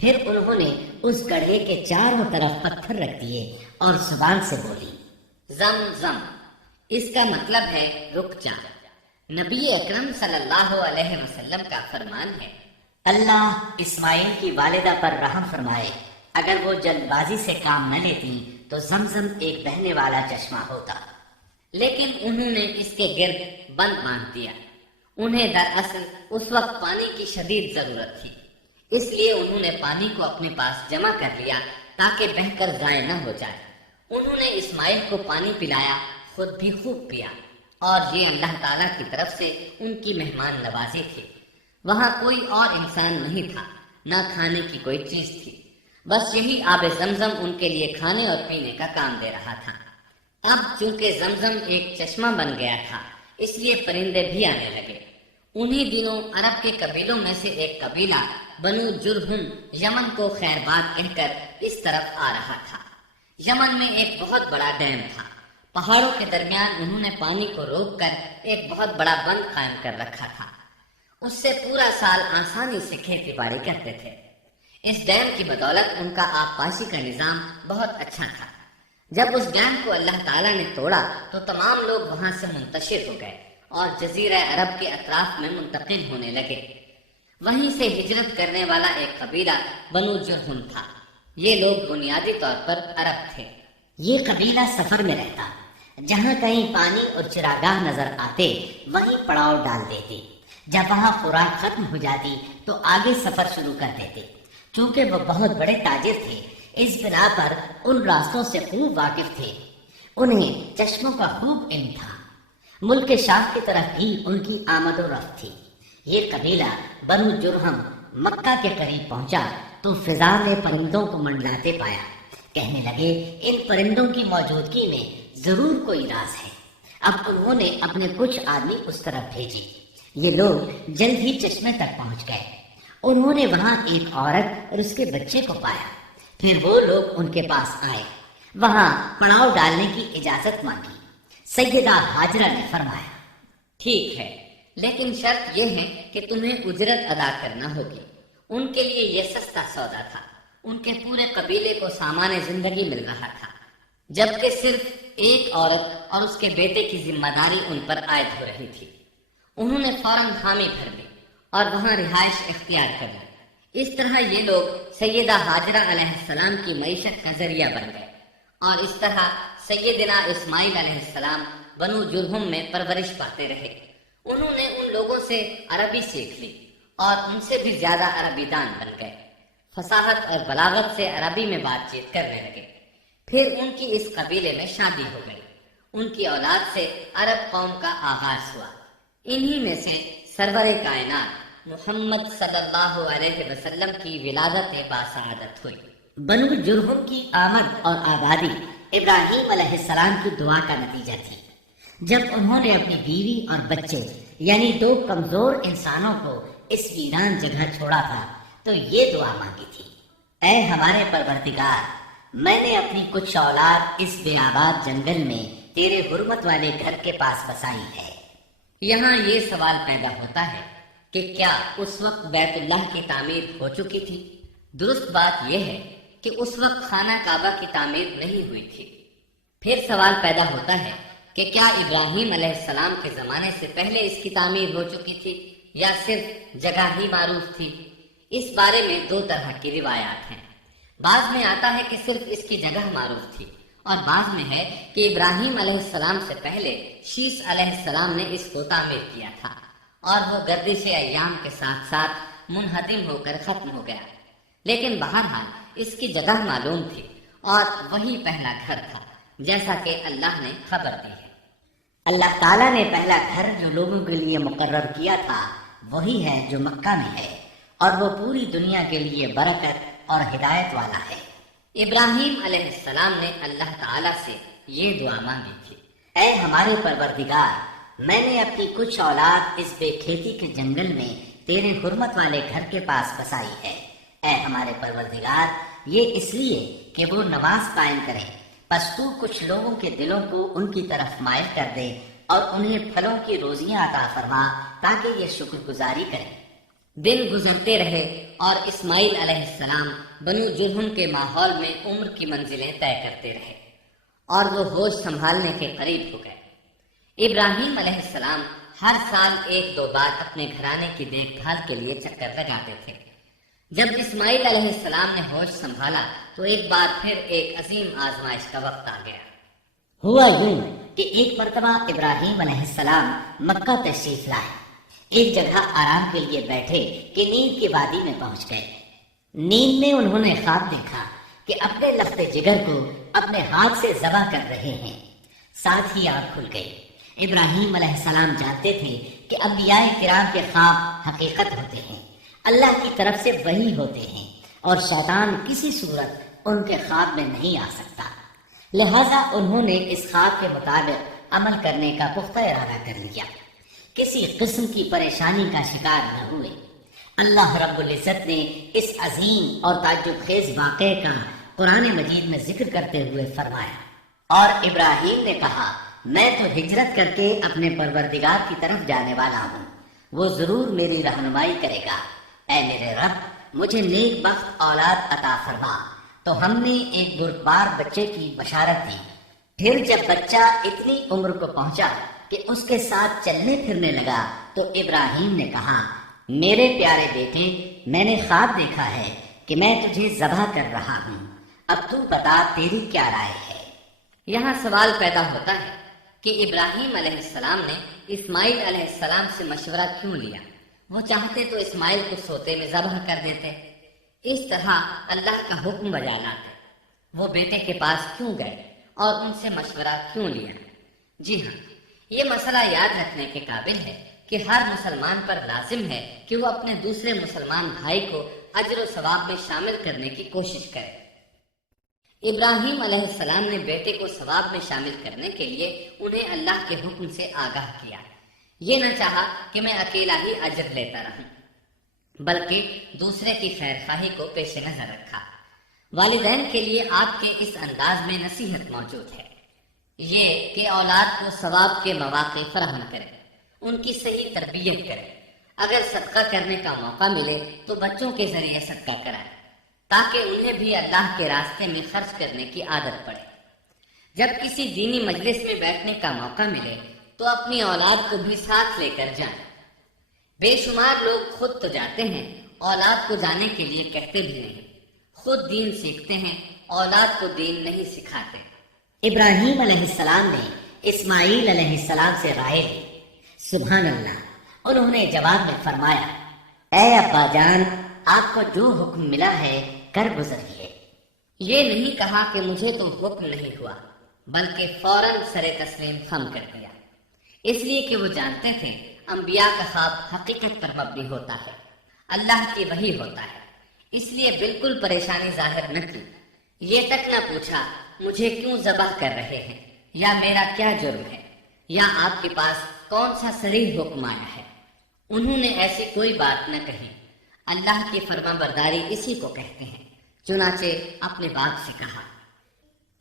پھر انہوں نے اس گڑھے کے چاروں طرف پتھر رکھ دیے اور زبان سے بولی، زم زم، اس کا مطلب ہے رک جا۔ نبی اکرم صلی اللہ علیہ وسلم کا فرمان ہے، اللہ اسماعیل کی والدہ پر رحم فرمائے، اگر وہ جلد بازی سے کام نہ لیتی تو زمزم ایک بہنے والا چشمہ ہوتا، لیکن انہوں نے اس کے گرد بند باندھ دیا۔ انہیں دراصل اس وقت پانی کی شدید ضرورت تھی، اس لیے انہوں نے پانی کو اپنے پاس جمع کر لیا تاکہ بہہ کر ضائع نہ ہو جائے۔ انہوں نے اسماعیل کو پانی پلایا، خود بھی خوب پیا، اور یہ اللہ تعالیٰ کی طرف سے ان کی مہمان نوازی تھی۔ وہاں کوئی اور انسان نہیں تھا، نہ کھانے کی کوئی چیز تھی، بس یہی آب زمزم ان کے لیے کھانے اور پینے کا کام دے رہا تھا۔ اب چونکہ زمزم ایک چشمہ بن گیا تھا، اس لیے پرندے بھی آنے لگے۔ انہی دنوں عرب کے قبیلوں میں سے ایک قبیلہ بنو جرہم یمن کو خیر باد کہہ کر اس طرف آ رہا تھا۔ یمن میں ایک بہت بڑا ڈیم تھا، پہاڑوں کے درمیان انہوں نے پانی کو روک کر ایک بہت بڑا بند قائم کر رکھا تھا۔ اس سے پورا سال آسانی سے کھیتی باڑی کرتے تھے۔ اس ڈیم کی بدولت ان کا آبپاشی کا نظام بہت اچھا تھا۔ جب اس ڈیم کو اللہ تعالیٰ نے توڑا تو تمام لوگ وہاں سے منتشر ہو گئے اور جزیرہ عرب کے اطراف میں منتقل ہونے لگے۔ وہیں سے ہجرت کرنے والا ایک قبیلہ بنو جرہم تھا۔ یہ لوگ بنیادی طور پر عرب تھے۔ یہ قبیلہ سفر میں رہتا، جہاں کہیں پانی اور چراگاہ نظر آتے وہیں پڑاؤ ڈال دیتے۔ جب وہاں خوراک ختم ہو جاتی تو آگے سفر شروع کر دیتے۔ چونکہ وہ بہت بڑے تاجر تھے، اس بنا پر ان راستوں سے خوب واقف تھے۔ انہیں چشموں کا خوب علم تھا۔ ملک شام کی طرف بھی ان کی آمد و رفت تھی۔ یہ قبیلہ بنو جرہم مکہ کے قریب پہنچا تو فضا میں پرندوں کو منڈلاتے پایا۔ کہنے لگے ان پرندوں کی موجودگی میں ضرور کوئی راز ہے۔ اب انہوں نے اپنے کچھ آدمی اس طرف بھیجے۔ یہ لوگ جلد ہی چشمے تک پہنچ گئے۔ انہوں نے وہاں ایک عورت اور اس کے بچے کو پایا۔ پھر وہ لوگ ان کے پاس آئے، وہاں پڑاؤ ڈالنے کی اجازت مانگی۔ سیدہ ہاجرہ نے فرمایا، ٹھیک ہے، لیکن شرط یہ ہے کہ تمہیں اجرت ادا کرنا ہوگی۔ ان کے لیے یہ سستا سودا تھا۔ ان کے پورے قبیلے کو سامان زندگی مل رہا تھا، جبکہ صرف ایک عورت اور اس کے بیٹے کی ذمہ داری ان پر عائد ہو رہی تھی۔ انہوں نے فوراً حامی بھر لی اور وہاں رہائش اختیار کر لی۔ اس طرح یہ لوگ سیدہ ہاجرہ علیہ السلام کی معیشت کا ذریعہ بن گئے، اور اس طرح سیدنا اسماعیل علیہ السلام بنو جرہم میں پرورش پاتے رہے۔ انہوں نے ان لوگوں سے عربی سیکھ لی اور ان سے بھی زیادہ عربی دان بن گئے۔ فصاحت اور بلاغت سے عربی میں بات چیت کرنے لگے۔ پھر ان کی اس قبیلے میں شادی ہو گئی۔ ان کی اولاد سے عرب قوم کا آغاز ہوا۔ انہی میں سے سرور کائنات محمد صلی اللہ علیہ وسلم کی ولادت باسعادت ہوئی۔ بنو جرہم کی آمد اور آبادی ابراہیم علیہ السلام کی دعا کا نتیجہ تھی۔ جب انہوں نے اپنی بیوی اور بچے یعنی 2 کمزور انسانوں کو اس ویران جگہ چھوڑا تھا تو یہ دعا مانگی تھی، اے ہمارے پروردگار، میں نے اپنی کچھ اولاد اس بے آباد جنگل میں تیرے حرمت والے گھر کے پاس بسائی ہے۔ یہاں یہ سوال پیدا ہوتا ہے کہ کیا اس وقت بیت اللہ کی تعمیر ہو چکی تھی؟ درست بات یہ ہے کہ اس وقت خانہ کعبہ کی تعمیر نہیں ہوئی تھی۔ پھر سوال پیدا ہوتا ہے کہ کیا ابراہیم علیہ السلام کے زمانے سے پہلے اس کی تعمیر ہو چکی تھی یا صرف جگہ ہی معروف تھی؟ اس بارے میں 2 طرح کی روایات ہیں۔ بعض میں آتا ہے کہ صرف اس کی جگہ معروف تھی، اور بعض میں ہے کہ ابراہیم علیہ السلام سے پہلے شیس علیہ السلام نے اس کو تعمیر کیا تھا، اور وہ گردش ایام کے ساتھ ساتھ منہدم ہو کر ختم ہو گیا۔ لیکن بہرحال اس کی جگہ معلوم تھی اور وہی پہلا گھر تھا، جیسا کہ اللہ نے خبر دی ہے۔ اللہ تعالیٰ نے پہلا گھر جو لوگوں کے لیے مقرر کیا تھا وہی ہے جو مکہ میں ہے، اور وہ پوری دنیا کے لیے برکت اور ہدایت والا ہے۔ ابراہیم علیہ السلام نے اللہ تعالیٰ سے یہ دعا مانگی تھی، اے ہمارے پروردگار، میں نے اپنی کچھ اولاد اس بے کھیتی کے جنگل میں تیرے حرمت والے گھر کے پاس بسائی ہے۔ اے ہمارے پروردگار، یہ اس لیے کہ وہ نماز قائم کریں، پس تو کچھ لوگوں کے دلوں کو ان کی طرف مائل کر دے اور انہیں پھلوں کی روزیاں عطا فرما تاکہ یہ شکر گزاری کریں۔ دن گزرتے رہے اور اسماعیل علیہ السلام بنو جرہم کے ماحول میں عمر کی منزلیں طے کرتے رہے اور وہ ہوش سنبھالنے کے قریب ہو گئے۔ ابراہیم علیہ السلام ہر سال 1-2 بار اپنے گھرانے کی دیکھ بھال کے لیے چکر لگاتے تھے۔ جب اسماعیل علیہ السلام نے ہوش سنبھالا تو ایک بار پھر ایک عظیم آزمائش کا وقت آ گیا۔ ہوا یوں کہ ایک مرتبہ ابراہیم علیہ السلام مکہ تشریف لائے، ایک جگہ آرام کے لیے بیٹھے کہ نیند کی وادی میں پہنچ گئے۔ نیند میں انہوں نے خواب دیکھا کہ اپنے لخت جگر کو اپنے ہاتھ سے ذبح کر رہے ہیں، ساتھ ہی آنکھ کھل گئی۔ ابراہیم علیہ السلام جانتے تھے کہ انبیاء کرام کے خواب حقیقت ہوتے ہیں، اللہ کی طرف سے وحی ہوتے ہیں، اور شیطان کسی صورت ان کے خواب میں نہیں آ سکتا۔ لہذا انہوں نے اس خواب کے مطابق عمل کرنے کا پختہ ارادہ کر لیا، کسی قسم کی پریشانی کا شکار نہ ہوئے۔ اللہ رب العزت نے اس عظیم اور تعجب خیز واقعے کا قرآن مجید میں ذکر کرتے ہوئے فرمایا، اور ابراہیم نے کہا میں تو ہجرت کر کے اپنے پروردگار کی طرف جانے والا ہوں، وہ ضرور میری رہنمائی کرے گا۔ اے میرے رب، مجھے نیک بخت اولاد عطا فرما۔ تو ہم نے ایک بردبار بچے کی بشارت دی۔ پھر جب بچہ اتنی عمر کو پہنچا کہ اس کے ساتھ چلنے پھرنے لگا تو ابراہیم نے کہا میرے پیارے بیٹے، میں نے خواب دیکھا ہے کہ میں تجھے ذبح کر رہا ہوں، اب تو بتا تیری کیا رائے ہے؟ یہاں سوال پیدا ہوتا ہے کہ ابراہیم علیہ السلام نے اسماعیل علیہ السلام سے مشورہ کیوں لیا؟ وہ چاہتے تو اسماعیل کو سوتے میں ذبح کر دیتے، اس طرح اللہ کا حکم بجا لاتے۔ وہ بیٹے کے پاس کیوں گئے اور ان سے مشورہ کیوں لیا؟ جی ہاں، یہ مسئلہ یاد رکھنے کے قابل ہے کہ ہر مسلمان پر لازم ہے کہ وہ اپنے دوسرے مسلمان بھائی کو اجر و ثواب میں شامل کرنے کی کوشش کرے۔ ابراہیم علیہ السلام نے بیٹے کو ثواب میں شامل کرنے کے لیے انہیں اللہ کے حکم سے آگاہ کیا۔ یہ نہ چاہا کہ میں اکیلا ہی اجر لیتا رہوں، بلکہ دوسرے کی خیر خواہی کو پیش نظر رکھا۔ والدین کے لیے آپ کے اس انداز میں نصیحت موجود ہے، یہ کہ اولاد کو ثواب کے مواقع فراہم کرے، ان کی صحیح تربیت کرے۔ اگر صدقہ کرنے کا موقع ملے تو بچوں کے ذریعے صدقہ کرائے، تاکہ انہیں بھی اللہ کے راستے میں خرچ کرنے کی عادت پڑے۔ جب کسی دینی مجلس میں بیٹھنے کا موقع ملے تو اپنی اولاد کو بھی ساتھ لے کر جائیں۔ بے شمار لوگ خود تو جاتے ہیں، اولاد کو جانے کے لیے کہتے بھی نہیں، خود دین سیکھتے ہیں، اولاد کو دین نہیں سکھاتے۔ ابراہیم علیہ السلام نے اسماعیل علیہ السلام سے رائے لی۔ سبحان اللہ، انہوں نے جواب میں فرمایا اے ابا جان، آپ کو جو حکم ملا ہے کر گزریے۔ یہ نہیں کہا کہ مجھے تو حکم نہیں ہوا، بلکہ فوراً سر تسلیم خم کر دیا، اس لیے کہ وہ جانتے تھے انبیاء کا خواب حقیقت پر مبنی ہوتا ہے، اللہ کی وحی ہوتا ہے، اس لیے بالکل پریشانی ظاہر نہ کی، یہ تک نہ پوچھا مجھے کیوں ذبح کر رہے ہیں، یا میرا کیا جرم ہے، یا آپ کے پاس کون سا صریح حکم آیا ہے۔ انہوں نے ایسی کوئی بات نہ کہی۔ اللہ کی فرما برداری اسی کو کہتے ہیں۔ چنانچہ اپنے باپ سے کہا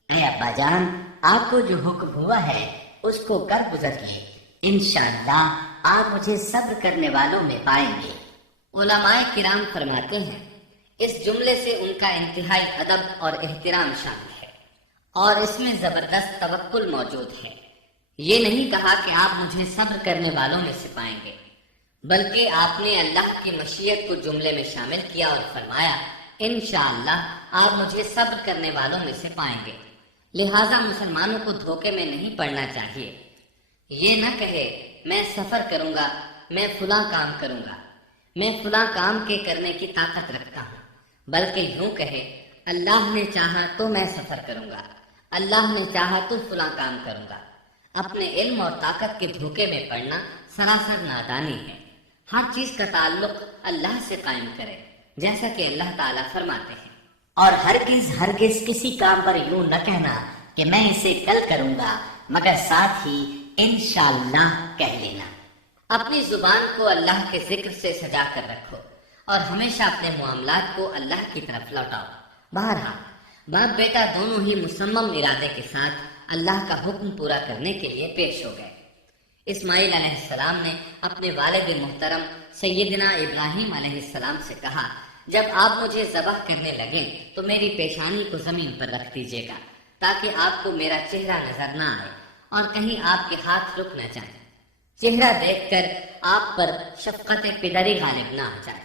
اے ابا جان، آپ کو جو حکم ہوا ہے اس کو کر گزریے، انشاءاللہ آپ مجھے صبر کرنے والوں میں پائیں گے۔ علماء کرام فرماتے ہیں اس جملے سے ان کا انتہائی ادب اور احترام شامل ہے، اور اس میں زبردست توکل موجود ہے۔ یہ نہیں کہا کہ آپ مجھے صبر کرنے والوں میں سے پائیں گے، بلکہ آپ نے اللہ کی مشیت کو جملے میں شامل کیا اور فرمایا انشاءاللہ آپ مجھے صبر کرنے والوں میں سے پائیں گے۔ لہٰذا مسلمانوں کو دھوکے میں نہیں پڑنا چاہیے۔ یہ نہ کہے میں سفر کروں گا، میں فلاں کام کروں گا، میں فلاں کام کے کرنے کی طاقت رکھتا ہوں، بلکہ یوں کہے اللہ نے چاہا تو میں سفر کروں گا، اللہ نے چاہا تو فلاں کام کروں گا۔ اپنے علم اور طاقت کے دھوکے میں پڑنا سراسر نادانی ہے۔ ہر چیز کا تعلق اللہ سے قائم کرے، جیسا کہ اللہ تعالیٰ فرماتے ہیں، اور ہرگز کسی کام پر یوں نہ کہنا کہ میں اسے کل کروں گا، مگر ساتھ ہی انشاءاللہ کہہ لینا۔ اپنی زبان کو اللہ کے ذکر سے سجا کر رکھو اور ہمیشہ اپنے معاملات کو اللہ کی طرف لوٹاؤ۔ بہرحال باپ بیٹا دونوں ہی مصمم ارادے کے ساتھ اللہ کا حکم پورا کرنے کے لیے پیش ہو گئے۔ اسماعیل علیہ السلام نے اپنے والد محترم سیدنا ابراہیم علیہ السلام سے کہا جب آپ مجھے ذبح کرنے لگیں تو میری پیشانی کو زمین پر رکھ دیجیے گا، تاکہ آپ کو میرا چہرہ نظر نہ آئے اور کہیں آپ کے ہاتھ رک نہ جائیں، چہرہ دیکھ کر آپ پر شفقت پدری غالب نہ آ جائے۔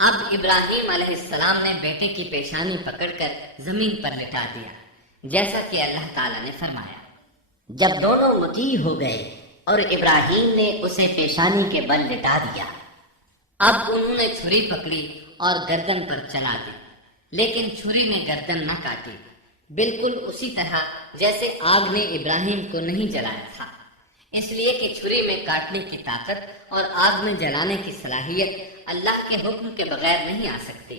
اب ابراہیم علیہ السلام نے بیٹے کی پیشانی پکڑ کر زمین پر لٹا دیا، جیسا کہ اللہ تعالیٰ نے فرمایا۔ جب دونوں مطیع ہو گئے اور ابراہیم نے اسے پیشانی کے بل لٹا دیا، اب انہوں نے چھری پکڑی اور گردن پر چلا دی، لیکن چھری نے گردن نہ کاٹی، بالکل اسی طرح جیسے آگ نے ابراہیم کو نہیں جلایا تھا، اس لیے کہ چھری میں کاٹنے کی طاقت اور آگ میں جلانے کی صلاحیت اللہ کے حکم کے بغیر نہیں آ سکتی۔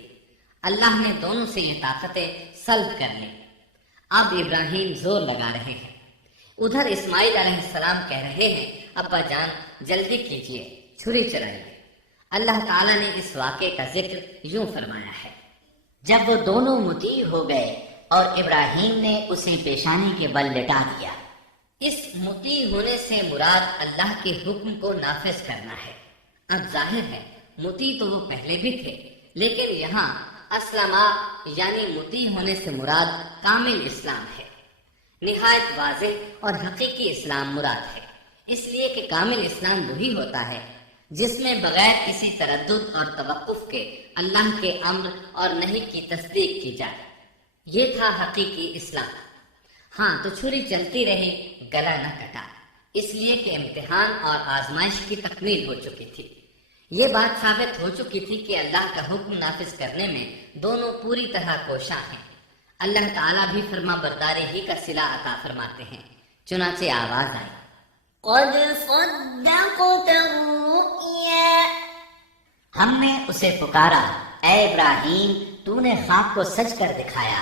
اللہ نے دونوں سے یہ طاقتیں سلب کر لی۔ اب ابراہیم زور لگا رہے ہیں، ادھر اسماعیل علیہ السلام کہہ رہے ہیں ابا جان جلدی کیجئے، چھری چلائیے۔ اللہ تعالیٰ نے اس واقعے کا ذکر یوں فرمایا ہے، جب وہ دونوں مطیع ہو گئے اور ابراہیم نے اسے پیشانی کے بل لٹا دیا۔ اس مطیع ہونے سے مراد اللہ کے حکم کو نافذ کرنا ہے۔ اب ظاہر ہے مطیع تو وہ پہلے بھی تھے، لیکن یہاں اسلما یعنی مطیع ہونے سے مراد کامل اسلام ہے۔ نہایت واضح اور حقیقی اسلام مراد ہے، اس لیے کہ کامل اسلام وہی ہوتا ہے جس میں بغیر کسی تردد اور توقف کے اللہ کے امر اور نہی کی تصدیق کی جائے، یہ تھا حقیقی اسلام۔ ہاں تو چھری چلتی رہی، گلا نہ کٹا، اس لیے کہ امتحان اور آزمائش کی تکمیل ہو چکی تھی۔ یہ بات ثابت ہو چکی تھی کہ اللہ کا حکم نافذ کرنے میں دونوں پوری طرح کوشاں ہیں۔ اللہ تعالیٰ بھی فرما برداری ہی کا صلہ عطا فرماتے ہیں۔ چنانچہ آواز آئی، قد صدقت الرؤيا ہم نے اسے پکارا، اے ابراہیم تو نے خواب کو سچ کر دکھایا،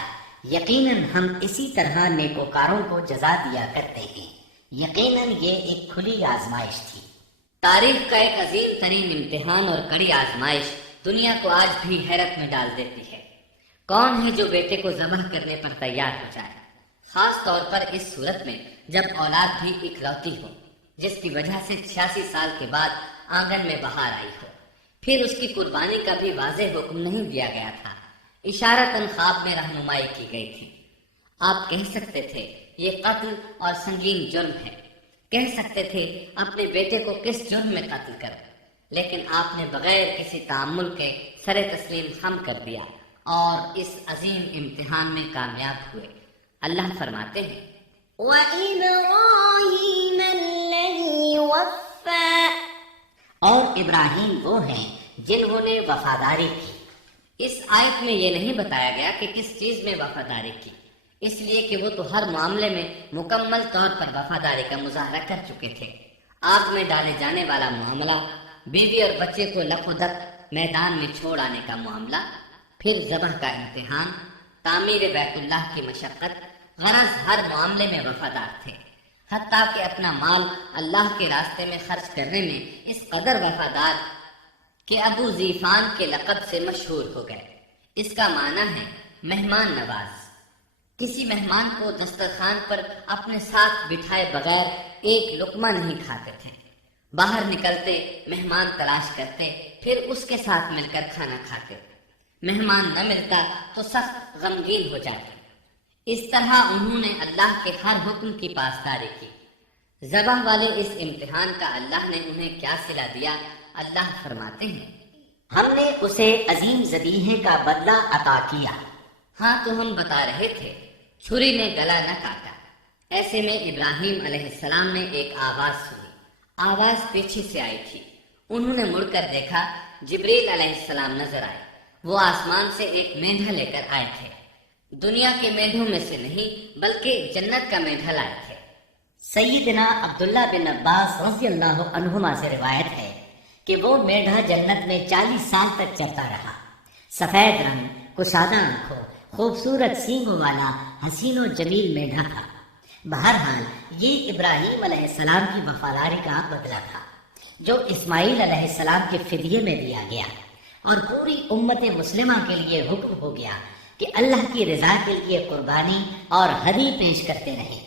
یقیناً ہم اسی طرح نیکوکاروں کو جزا دیا کرتے ہیں۔ یقیناً یہ ایک کھلی آزمائش تھی۔ تاریخ کا ایک عظیم ترین امتحان اور کڑی آزمائش دنیا کو آج بھی حیرت میں ڈال دیتی ہے۔ کون ہے جو بیٹے کو ذبح کرنے پر تیار ہو جائے، خاص طور پر اس صورت میں جب اولاد بھی اکلوتی ہو، جس کی وجہ سے 86 سال کے بعد آنگن میں بہار آئی ہو۔ پھر اس کی قربانی کا بھی واضح حکم نہیں دیا گیا تھا، اشارتاً خواب میں رہنمائی کی گئی تھی۔ آپ کہہ سکتے تھے یہ قتل اور سنگین جرم ہے، کہہ سکتے تھے اپنے بیٹے کو کس جرم میں قتل کرو، لیکن آپ نے بغیر کسی تعامل کے سر تسلیم خم کر دیا اور اس عظیم امتحان میں کامیاب ہوئے۔ اللہ فرماتے ہیں، وإبراهيم الذي وفى اور ابراہیم وہ ہیں جنہوں نے وفاداری کی۔ اس آیت میں یہ نہیں بتایا گیا کہ کس چیز میں وفاداری کی، اس لیے کہ وہ تو ہر معاملے میں مکمل طور پر وفاداری کا مظاہرہ کر چکے تھے۔ آگ میں ڈالے جانے والا معاملہ، بیوی اور بچے کو لق و دق میدان میں چھوڑ آنے کا معاملہ، پھر ذبح کا امتحان، تعمیر بیت اللہ کی مشقت، غرض ہر معاملے میں وفادار تھے، حتیٰ کہ اپنا مال اللہ کے راستے میں خرچ کرنے میں اس قدر وفادار کہ ابو زیفان کے لقب سے مشہور ہو گئے۔ اس کا معنی ہے مہمان نواز۔ کسی مہمان کو دسترخوان پر اپنے ساتھ بٹھائے بغیر ایک لقمہ نہیں کھاتے تھے، باہر نکلتے مہمان تلاش کرتے، پھر اس کے ساتھ مل کر کھانا کھاتے، مہمان نہ ملتا تو سخت غمگین ہو جاتے۔ اس طرح انہوں نے اللہ کے ہر حکم کی پاسداری کی۔ ذبح والے اس امتحان کا اللہ نے انہیں کیا صلہ دیا، اللہ فرماتے ہیں، ہم نے اسے عظیم ذبیحے کا بدلہ عطا کیا۔ ہاں تو ہم بتا رہے تھے چھری نے گلا نہ کاٹا۔ ایسے میں ابراہیم علیہ السلام نے ایک آواز سنی، آواز پیچھے سے آئی تھی۔ انہوں نے مڑ کر دیکھا، جبریل علیہ السلام نظر آئے۔ وہ آسمان سے ایک مینڈھا لے کر آئے تھے، دنیا کے مینڈھوں میں سے نہیں بلکہ جنت کا مینڈھا لائے تھے۔ سیدنا عبداللہ بن عباس رضی اللہ عنہما سے روایت ہے کہ وہ میڈھا جنت میں 40 سال تک چلتا رہا۔ سفید رنگ، کشادہ آنکھوں، خوبصورت سینگوں والا حسین و جمیل میڈھا تھا۔ بہرحال یہ ابراہیم علیہ السلام کی وفاداری کا بدلہ تھا جو اسماعیل علیہ السلام کے فدیے میں دیا گیا، اور پوری امت مسلمہ کے لیے حکم ہو گیا کہ اللہ کی رضا کے لیے قربانی اور ہدی پیش کرتے رہیں۔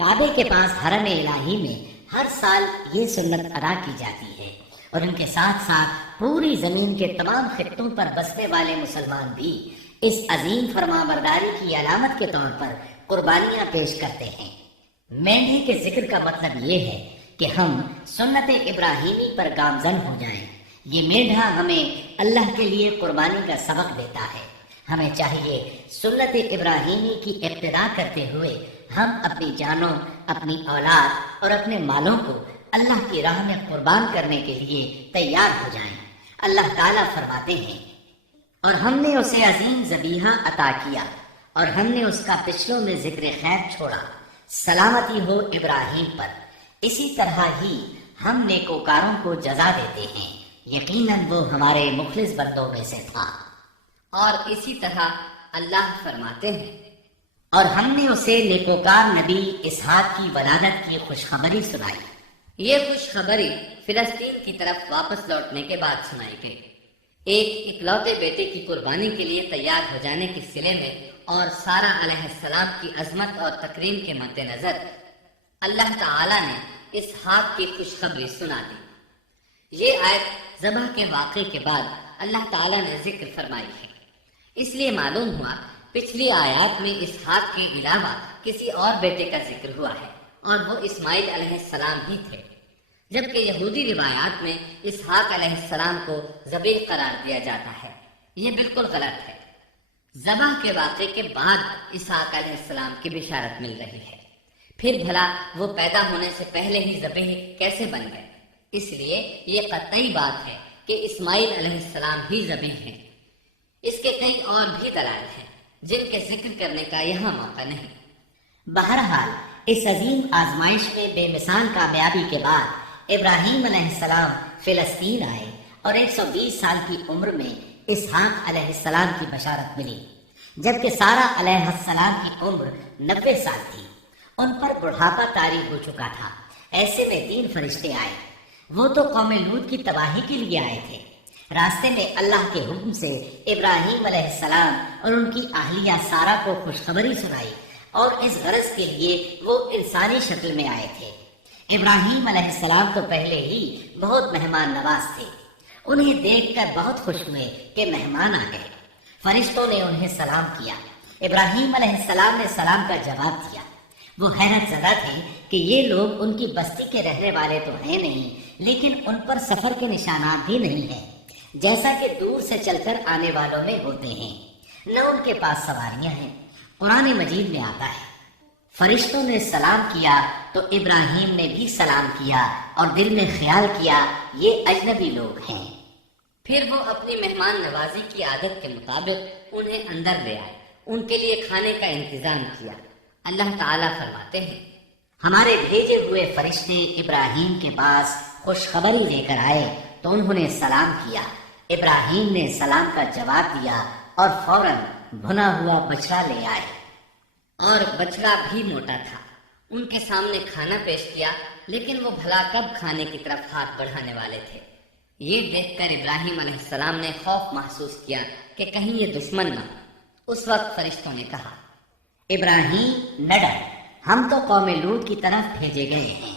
کعبے کے پاس حرم الہی میں ہر سال یہ سنت ادا کی جاتی ہے، اور ان کے ساتھ ساتھ پوری زمین کے تمام خطوں پر بسنے والے مسلمان بھی اس عظیم فرما برداری کی علامت کے طور پر قربانیاں پیش کرتے ہیں۔ مینڈھے کے ذکر کا مطلب یہ ہے کہ ہم سنت ابراہیمی پر گامزن ہو جائیں، یہ میڈھا ہمیں اللہ کے لیے قربانی کا سبق دیتا ہے۔ ہمیں چاہیے سنت ابراہیمی کی اقتدا کرتے ہوئے ہم اپنی جانوں، اپنی اولاد اور اپنے مالوں کو اللہ کی راہ میں قربان کرنے کے لیے تیار ہو جائیں۔ اللہ تعالیٰ فرماتے ہیں، اور ہم نے اسے عظیم ذبیحہ عطا کیا اور ہم نے اس کا پچھلوں میں ذکر خیر چھوڑا، سلامتی ہو ابراہیم پر۔ اسی طرح ہی ہم نیکوکاروں کو جزا دیتے ہیں، یقیناً وہ ہمارے مخلص بندوں میں سے تھا۔ اور اسی طرح اللہ فرماتے ہیں، اور ہم نے اسے نیکوکار نبی اسحاق کی ولادت کی خوشخبری سنائی۔ یہ خوشخبری فلسطین کی طرف واپس لوٹنے کے بعد سنائی گئی۔ ایک اکلوتے بیٹے کی قربانی کے لیے تیار ہو جانے کے صلے میں اور سارہ علیہ السلام کی عظمت اور تکریم کے مد نظر اللہ تعالی نے اسحاق کی خوشخبری سنا دی۔ یہ آیت ذبح کے واقعے کے بعد اللہ تعالی نے ذکر فرمائی ہے، اس لیے معلوم ہوا پچھلی آیات میں اسحاق کے علاوہ کسی اور بیٹے کا ذکر ہوا ہے اور وہ اسماعیل علیہ السلام ہی تھے، جبکہ یہودی روایات میں اسحاق علیہ السلام کو ذبیح قرار دیا جاتا ہے۔ یہ بالکل غلط ہے۔ ذبح کے واقعے کے بعد اسحاق علیہ السلام کی بشارت مل رہی ہے، پھر بھلا وہ پیدا ہونے سے پہلے ہی ذبیح کیسے بن گئے؟ اس لیے یہ قطعی بات ہے کہ اسماعیل علیہ السلام ہی ذبیح ہیں۔ اس کے کئی اور بھی دلائل ہیں جن کے ذکر کرنے کا یہاں موقع نہیں۔ بہرحال اس عظیم آزمائش میں بے مثال کامیابی کے بعد ابراہیم علیہ السلام فلسطین آئے اور 120 سال کی عمر میں اسحاق علیہ السلام کی بشارت ملی، جبکہ سارہ علیہ السلام کی عمر 90 سال تھی۔ ان پر بڑھاپا طاری ہو چکا تھا۔ ایسے میں 3 فرشتے آئے۔ وہ تو قوم لوط کی تباہی کے لیے آئے تھے۔ راستے میں اللہ کے حکم سے ابراہیم علیہ السلام اور ان کی اہلیہ سارہ کو خوشخبری سنائی، اور اس غرض کے لیے وہ انسانی شکل میں آئے تھے۔ ابراہیم علیہ السلام تو پہلے ہی بہت مہمان نواز تھے۔ انہیں دیکھ کر بہت خوش ہوئے کہ مہمان آ گئے۔ فرشتوں نے انہیں سلام کیا۔ ابراہیم علیہ السلام نے سلام کا جواب دیا۔ وہ حیرت زدہ تھے کہ یہ لوگ ان کی بستی کے رہنے والے تو ہیں نہیں، لیکن ان پر سفر کے نشانات بھی نہیں ہیں، جیسا کہ دور سے چل کر آنے والوں میں ہوتے ہیں۔ نہ ان کے پاس سواریاں ہیں۔ قرآن مجید میں آتا ہے، فرشتوں نے سلام کیا تو ابراہیم نے بھی سلام کیا اور دل میں خیال کیا یہ اجنبی لوگ ہیں۔ پھر وہ اپنی مہمان نوازی کی عادت کے مطابق انہیں اندر لے آئے، ان کے لیے کھانے کا انتظام کیا۔ اللہ تعالیٰ فرماتے ہیں، ہمارے بھیجے ہوئے فرشتے ابراہیم کے پاس خوشخبری لے کر آئے تو انہوں نے سلام کیا۔ ابراہیم نے سلام کا جواب دیا اور فوراً بھنا ہوا بچڑا لے آئے، اور بچڑا بھی موٹا تھا۔ ان کے سامنے کھانا پیش کیا، لیکن وہ بھلا کب کھانے کی طرف ہاتھ بڑھانے والے تھے۔ یہ دیکھ کر ابراہیم علیہ السلام نے خوف محسوس کیا کہ کہیں یہ دشمن نہ ہو۔ اس وقت فرشتوں نے کہا، ابراہیم نہ ڈر، ہم تو قوم لوط کی طرف بھیجے گئے ہیں۔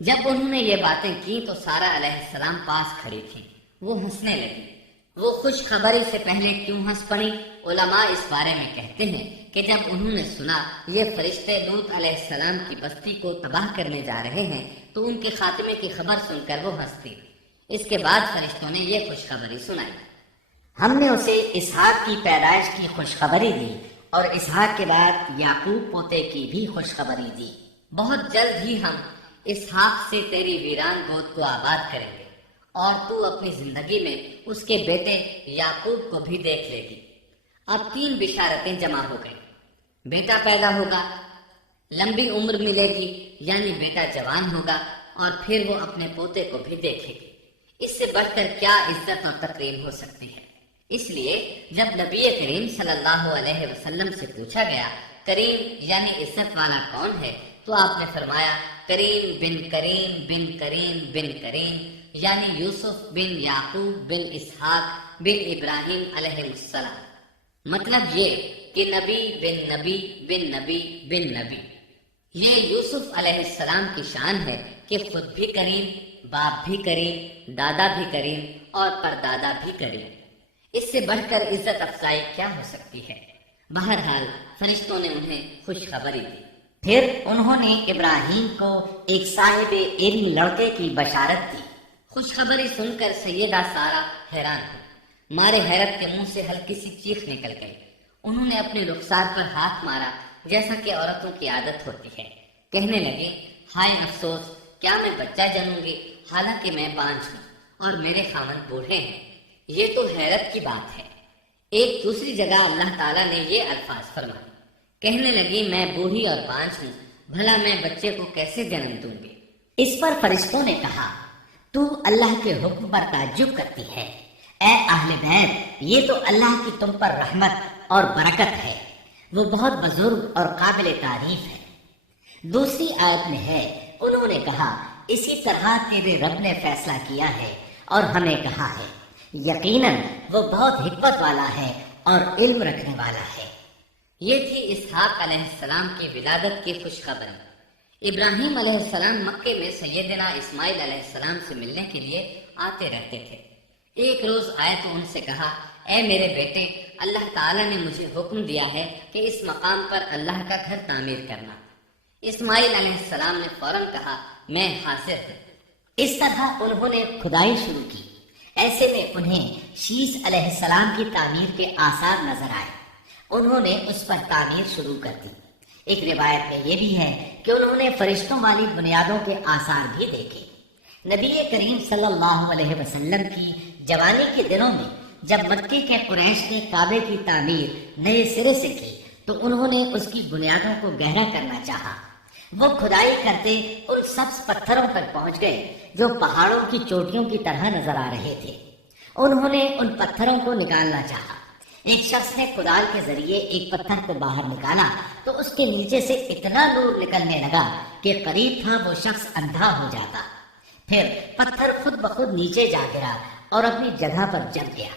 جب انہوں نے یہ باتیں کی تو سارہ علیہ السلام پاس کھڑی تھی۔ وہ ہنسنے لگی۔ وہ خوشخبری سے پہلے کیوں ہنس پڑی؟ علماء اس بارے میں کہتے ہیں کہ جب انہوں نے سنا یہ فرشتے لوط علیہ السلام کی بستی کو تباہ کرنے جا رہے ہیں تو ان کے خاتمے کی خبر سن کر وہ ہنستی۔ اس کے بعد فرشتوں نے یہ خوشخبری سنائی، ہم نے اسے اسحاق کی پیدائش کی خوشخبری دی اور اسحاق کے بعد یعقوب پوتے کی بھی خوشخبری دی۔ بہت جلد ہی ہم اسحاق سے تیری ویران گود کو آباد کریں گے اور تو اپنی زندگی میں اس کے بیٹے یعقوب کو بھی دیکھ لے گی۔ اب 3 بشارتیں جمع ہو گئیں۔ بیٹا پیدا ہوگا، لمبی عمر ملے گی یعنی بیٹا جوان ہوگا، اور پھر وہ اپنے پوتے کو بھی دیکھے گی۔ اس سے بڑھ کر کیا عزت اور تکریم ہو سکتی ہے؟ اس لیے جب نبی کریم صلی اللہ علیہ وسلم سے پوچھا گیا کریم یعنی عزت والا کون ہے، تو آپ نے فرمایا کریم بن کریم بن کریم بن کریم، یعنی یوسف بن یعقوب بن اسحاق بن ابراہیم علیہ السلام۔ مطلب یہ کہ نبی بن نبی بن نبی بن نبی۔ یہ یوسف علیہ السلام کی شان ہے کہ خود بھی کریم، باپ بھی کریم، دادا بھی کریم اور پردادا بھی کریم۔ اس سے بڑھ کر عزت افزائی کیا ہو سکتی ہے؟ بہرحال فرشتوں نے انہیں خوشخبری دی۔ پھر انہوں نے ابراہیم کو ایک صاحب علم لڑکے کی بشارت دی۔ خوشخبری سن کر سیدہ سارہ حیران ہوئی، مارے حیرت کے منہ سے ہلکی سی چیخ نکل گئی۔ انہوں نے اپنے رخسار پر ہاتھ مارا جیسا کہ عورتوں کی عادت ہوتی ہے، کہنے لگے، ہائے افسوس، کیا میں بچہ جنوں گی حالانکہ میں بانجھ ہوں اور میرے خاوند بوڑھے ہیں؟ یہ تو حیرت کی بات ہے۔ ایک دوسری جگہ اللہ تعالیٰ نے یہ الفاظ فرمائے، کہنے لگی، میں بوڑھی اور بانجھ ہوں، بھلا میں بچے کو کیسے جنم دوں گی؟ اس پر فرشتوں نے کہا، تو اللہ کے حکم پر تعجب کرتی ہے، اے اہل بیت، یہ تو اللہ کی تم پر رحمت اور برکت ہے، وہ بہت بزرگ اور قابل تعریف ہے۔ دوسری آیت میں ہے، انہوں نے کہا، اسی طرح تیرے رب نے فیصلہ کیا ہے اور ہمیں کہا ہے، یقیناً وہ بہت حکمت والا ہے اور علم رکھنے والا ہے۔ یہ تھی اسحاق علیہ السلام کی ولادت کی خوشخبری۔ ابراہیم علیہ السلام مکے میں سیدنا اسماعیل علیہ السلام سے ملنے کے لیے آتے رہتے تھے۔ ایک روز آئے تو ان سے کہا، اے میرے بیٹے، اللہ تعالیٰ نے مجھے حکم دیا ہے کہ اس مقام پر اللہ کا گھر تعمیر کرنا۔ اسماعیل علیہ السلام نے فوراً کہا، میں حاضر ہوں۔ اس طرح انہوں نے کھدائی شروع کی۔ ایسے میں انہیں شیش علیہ السلام کی تعمیر کے آثار نظر آئے۔ انہوں نے اس پر تعمیر شروع کر دی۔ ایک روایت میں یہ بھی ہے کہ انہوں نے فرشتوں والی بنیادوں کے آثار بھی دیکھے۔ نبی کریم صلی اللہ علیہ وسلم کی جوانی کے دنوں میں جب مکے کے قریش نے کعبے کی تعمیر نئے سرے سے کی تو انہوں نے اس کی بنیادوں کو گہرا کرنا چاہا۔ وہ کھدائی کرتے ان سبز پتھروں پر پہنچ گئے جو پہاڑوں کی چوٹیوں کی طرح نظر آ رہے تھے۔ انہوں نے ان پتھروں کو نکالنا چاہا۔ ایک شخص نے کدال کے ذریعے ایک پتھر کو باہر نکالا تو اس کے نیچے سے اتنا نور نکلنے لگا کہ قریب تھا وہ شخص اندھا ہو جاتا۔ پھر پتھر خود بخود نیچے جا گرا اور اپنی جگہ پر جم گیا۔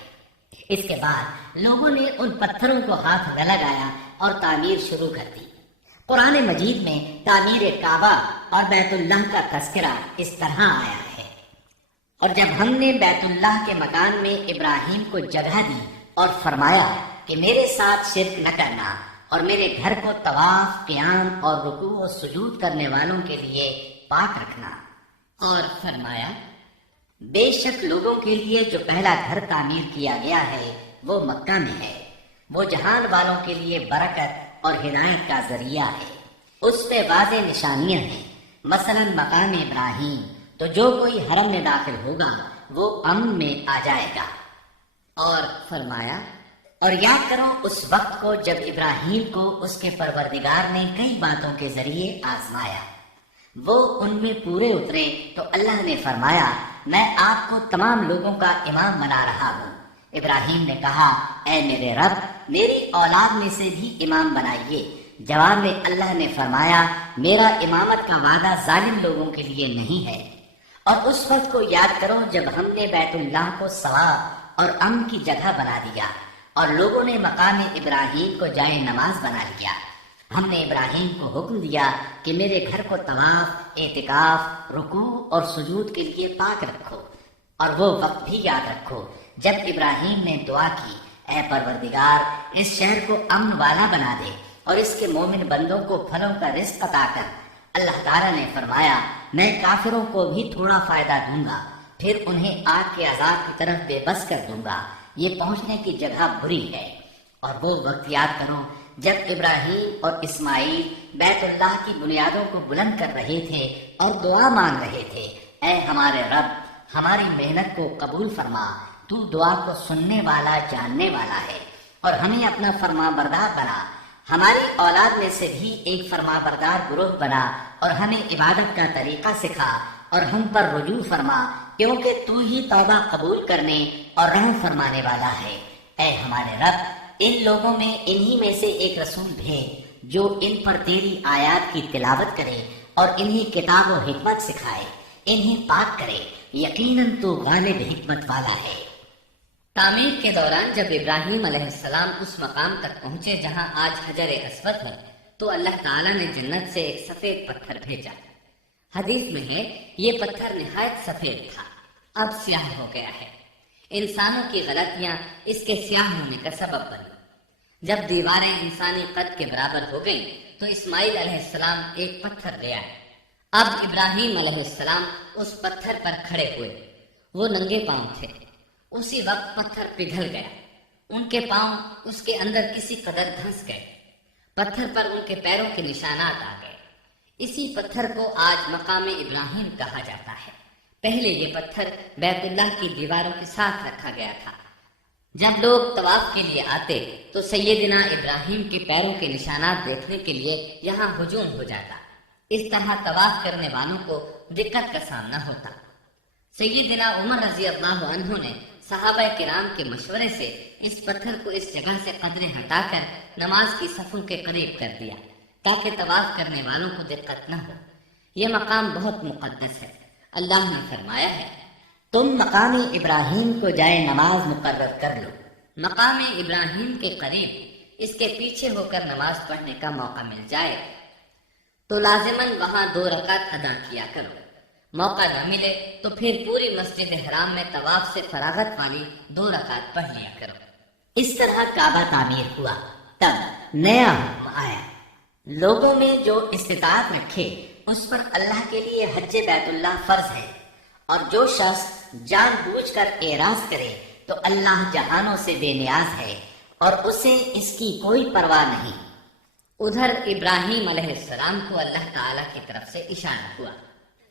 اس کے بعد لوگوں نے ان پتھروں کو ہاتھ نہ لگایا اور تعمیر شروع کر دی۔ قرآن مجید میں تعمیر کعبہ اور بیت اللہ کا تذکرہ اس طرح آیا ہے، اور جب ہم نے بیت اللہ کے مکان میں ابراہیم کو جگہ دی اور فرمایا کہ میرے ساتھ شرک نہ کرنا اور میرے گھر کو طواف، قیام اور رکوع و سجود کرنے والوں کے لیے پاک رکھنا، اور فرمایا، بے شک لوگوں کے لیے جو پہلا گھر تعمیر کیا گیا ہے وہ مکہ میں ہے، وہ جہان والوں کے لیے برکت اور ہدایت کا ذریعہ ہے، اس پہ واضح نشانیاں ہیں، مثلا مقام ابراہیم، تو جو کوئی حرم میں داخل ہوگا وہ امن میں آ جائے گا۔ اور فرمایا، اور یاد کرو اس وقت کو جب ابراہیم کو اس کے پروردگار نے کئی باتوں کے ذریعے آزمایا، وہ ان میں پورے اترے تو اللہ نے فرمایا، میں آپ کو تمام لوگوں کا امام بنا رہا ہوں۔ ابراہیم نے کہا، اے میرے رب، میری اولاد میں سے بھی امام بنائیے۔ جواب میں اللہ نے فرمایا، میرا امامت کا وعدہ ظالم لوگوں کے لیے نہیں ہے۔ اور اس وقت کو یاد کرو جب ہم نے بیت اللہ کو ثواب اور امن کی جگہ بنا دیا اور لوگوں نے مقام ابراہیم کو جائے نماز بنا لیا۔ ہم نے ابراہیم کو حکم دیا کہ میرے گھر کو طواف، اعتکاف، رکوع اور سجود کے لیے پاک رکھو، اور وہ وقت بھی یاد رکھو جب ابراہیم نے دعا کی، اے پروردگار، اس شہر کو امن والا بنا دے اور اس کے مومن بندوں کو پھلوں کا رزق عطا کر۔ اللہ تعالیٰ نے فرمایا، میں کافروں کو بھی تھوڑا فائدہ دوں گا، پھر انہیں آگ کے عذاب کی طرف بے بس کر دوں گا، یہ پہنچنے کی جگہ بری ہے۔ اور وہ وقت یاد کرو جب ابراہیم اور اسماعیل بیت اللہ کی بنیادوں کو بلند کر رہے تھے اور دعا مانگ رہے تھے، اے ہمارے رب، ہماری محنت کو قبول فرما، تو دعا کو سننے والا، جاننے والا ہے، اور ہمیں اپنا فرما بردار بنا، ہماری اولاد میں سے بھی ایک فرما بردار گروہ بنا، اور ہمیں عبادت کا طریقہ سکھا اور ہم پر رجوع فرما، کیونکہ تو ہی توبہ قبول کرنے اور رحم فرمانے والا ہے۔ اے ہمارے رب، ان لوگوں میں انہی میں سے ایک رسول بھیج جو ان پر تیری آیات کی تلاوت کرے اور انہی کتاب و حکمت سکھائے، انہیں پاک کرے، یقیناً تو غالب حکمت والا ہے۔ تعمیر کے دوران جب ابراہیم علیہ السلام اس مقام تک پہنچے جہاں آج حجر اسود ہے تو اللہ تعالیٰ نے جنت سے ایک سفید پتھر بھیجا۔ حدیث میں ہے یہ پتھر نہایت سفید تھا، اب سیاہ ہو گیا ہے۔ انسانوں کی غلطیاں اس کے سیاہ ہونے کا سبب بنی۔ جب دیواریں انسانی قد کے برابر ہو گئیں تو اسماعیل علیہ السلام ایک پتھر لے آئے۔ اب ابراہیم علیہ السلام اس پتھر پر کھڑے ہوئے وہ ننگے پاؤں تھے۔ اسی وقت پتھر پگھل گیا، ان کے پاؤں اس کے اندر کسی قدر دھنس گئے، پتھر پر ان کے پیروں کے نشانات آ گئے۔ اسی پتھر کو آج مقام ابراہیم کہا جاتا ہے۔ پہلے یہ پتھر بیت اللہ کی دیواروں کے ساتھ رکھا گیا تھا۔ جب لوگ طواف کے لیے آتے تو سیدنا ابراہیم کے پیروں کے نشانات دیکھنے کے لیے یہاں ہجوم ہو جاتا۔ اس طرح طواف کرنے والوں کو دقت کا سامنا ہوتا۔ سیدنا عمر رضی اللہ عنہ نے صحابہ کرام کے مشورے سے اس پتھر کو اس جگہ سے قدرے ہٹا کر نماز کی صفوں کے قریب کر دیا تاکہ طواف کرنے والوں کو دقت نہ ہو۔ یہ مقام بہت مقدس ہے۔ اللہ نے فرمایا ہے، تم مقام ابراہیم کو جائے نماز مقرر کر لو۔ مقام ابراہیم کے قریب اس کے پیچھے ہو کر نماز پڑھنے کا موقع مل جائے تو لازماً وہاں 2 رکعت ادا کیا کرو۔ موقع نہ ملے تو پھر پوری مسجد حرام میں طواف سے فراغت والی 2 رکعت پڑھ لیا کرو۔ اس طرح کعبہ تعمیر ہوا۔ تب نیا حکم آیا، لوگوں میں جو استطاعت رکھے اس پر اللہ کے لیے حج بیت اللہ فرض ہے، اور جو شخص جان بوجھ کر اعراض کرے تو اللہ جہانوں سے بے نیاز ہے اور اسے اس کی کوئی پرواہ نہیں۔ ادھر ابراہیم علیہ السلام کو اللہ تعالیٰ کی طرف سے اشارہ ہوا،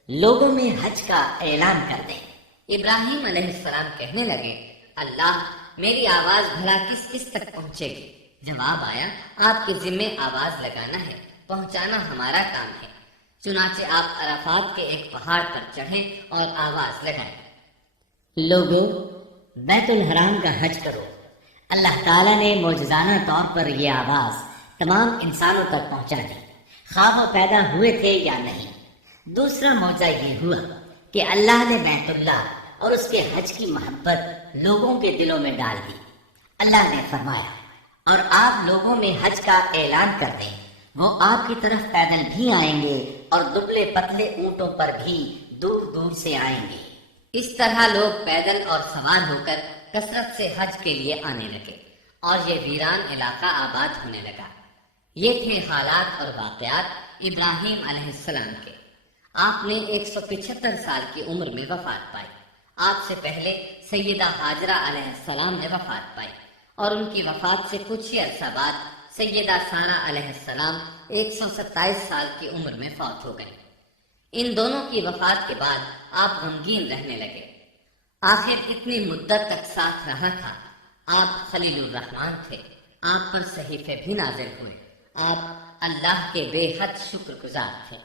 لوگوں میں حج کا اعلان کر دیں۔ ابراہیم علیہ السلام کہنے لگے، اللہ میری آواز بھلا کس کس تک پہنچے گی؟ جواب آیا، آپ کے ذمے آواز لگانا ہے، پہنچانا ہمارا کام ہے۔ چنانچہ آپ عرفات کے ایک پہاڑ پر چڑھیں اور آواز لگائیں، لوگوں بیت الحرام کا حج کرو۔ اللہ تعالیٰ نے معجزانہ طور پر یہ آواز تمام انسانوں تک پہنچا دی، خواہ وہ پیدا ہوئے تھے یا نہیں۔ دوسرا معجزہ یہ ہوا کہ اللہ نے بیت اللہ اور اس کے حج کی محبت لوگوں کے دلوں میں ڈال دی۔ اللہ نے فرمایا، اور آپ لوگوں میں حج کا اعلان کر دیں، وہ آپ کی طرف پیدل بھی آئیں گے اور دبلے پتلے اونٹوں پر بھی دور دور سے آئیں گے۔ اس طرح لوگ پیدل اور سوار ہو کر کثرت سے حج کے لیے آنے لگے اور یہ ویران علاقہ آباد ہونے لگا۔ یہ تھے حالات اور واقعات ابراہیم علیہ السلام کے۔ آپ نے 175 سال کی عمر میں وفات پائی۔ آپ سے پہلے سیدہ ہاجرہ علیہ السلام نے وفات پائی اور ان کی وفات سے کچھ ہی عرصہ بعد سیدہ سارہ علیہ السلام 127 سال کی عمر میں فوت ہو گئے۔ ان دونوں کی وفات کے بعد آپ غمگین رہنے لگے۔ آخر اتنی مدت تک ساتھ رہا تھا۔ آپ خلیل الرحمن تھے، آپ پر صحیفے بھی نازل ہوئے، آپ اللہ کے بے حد شکر گزار تھے۔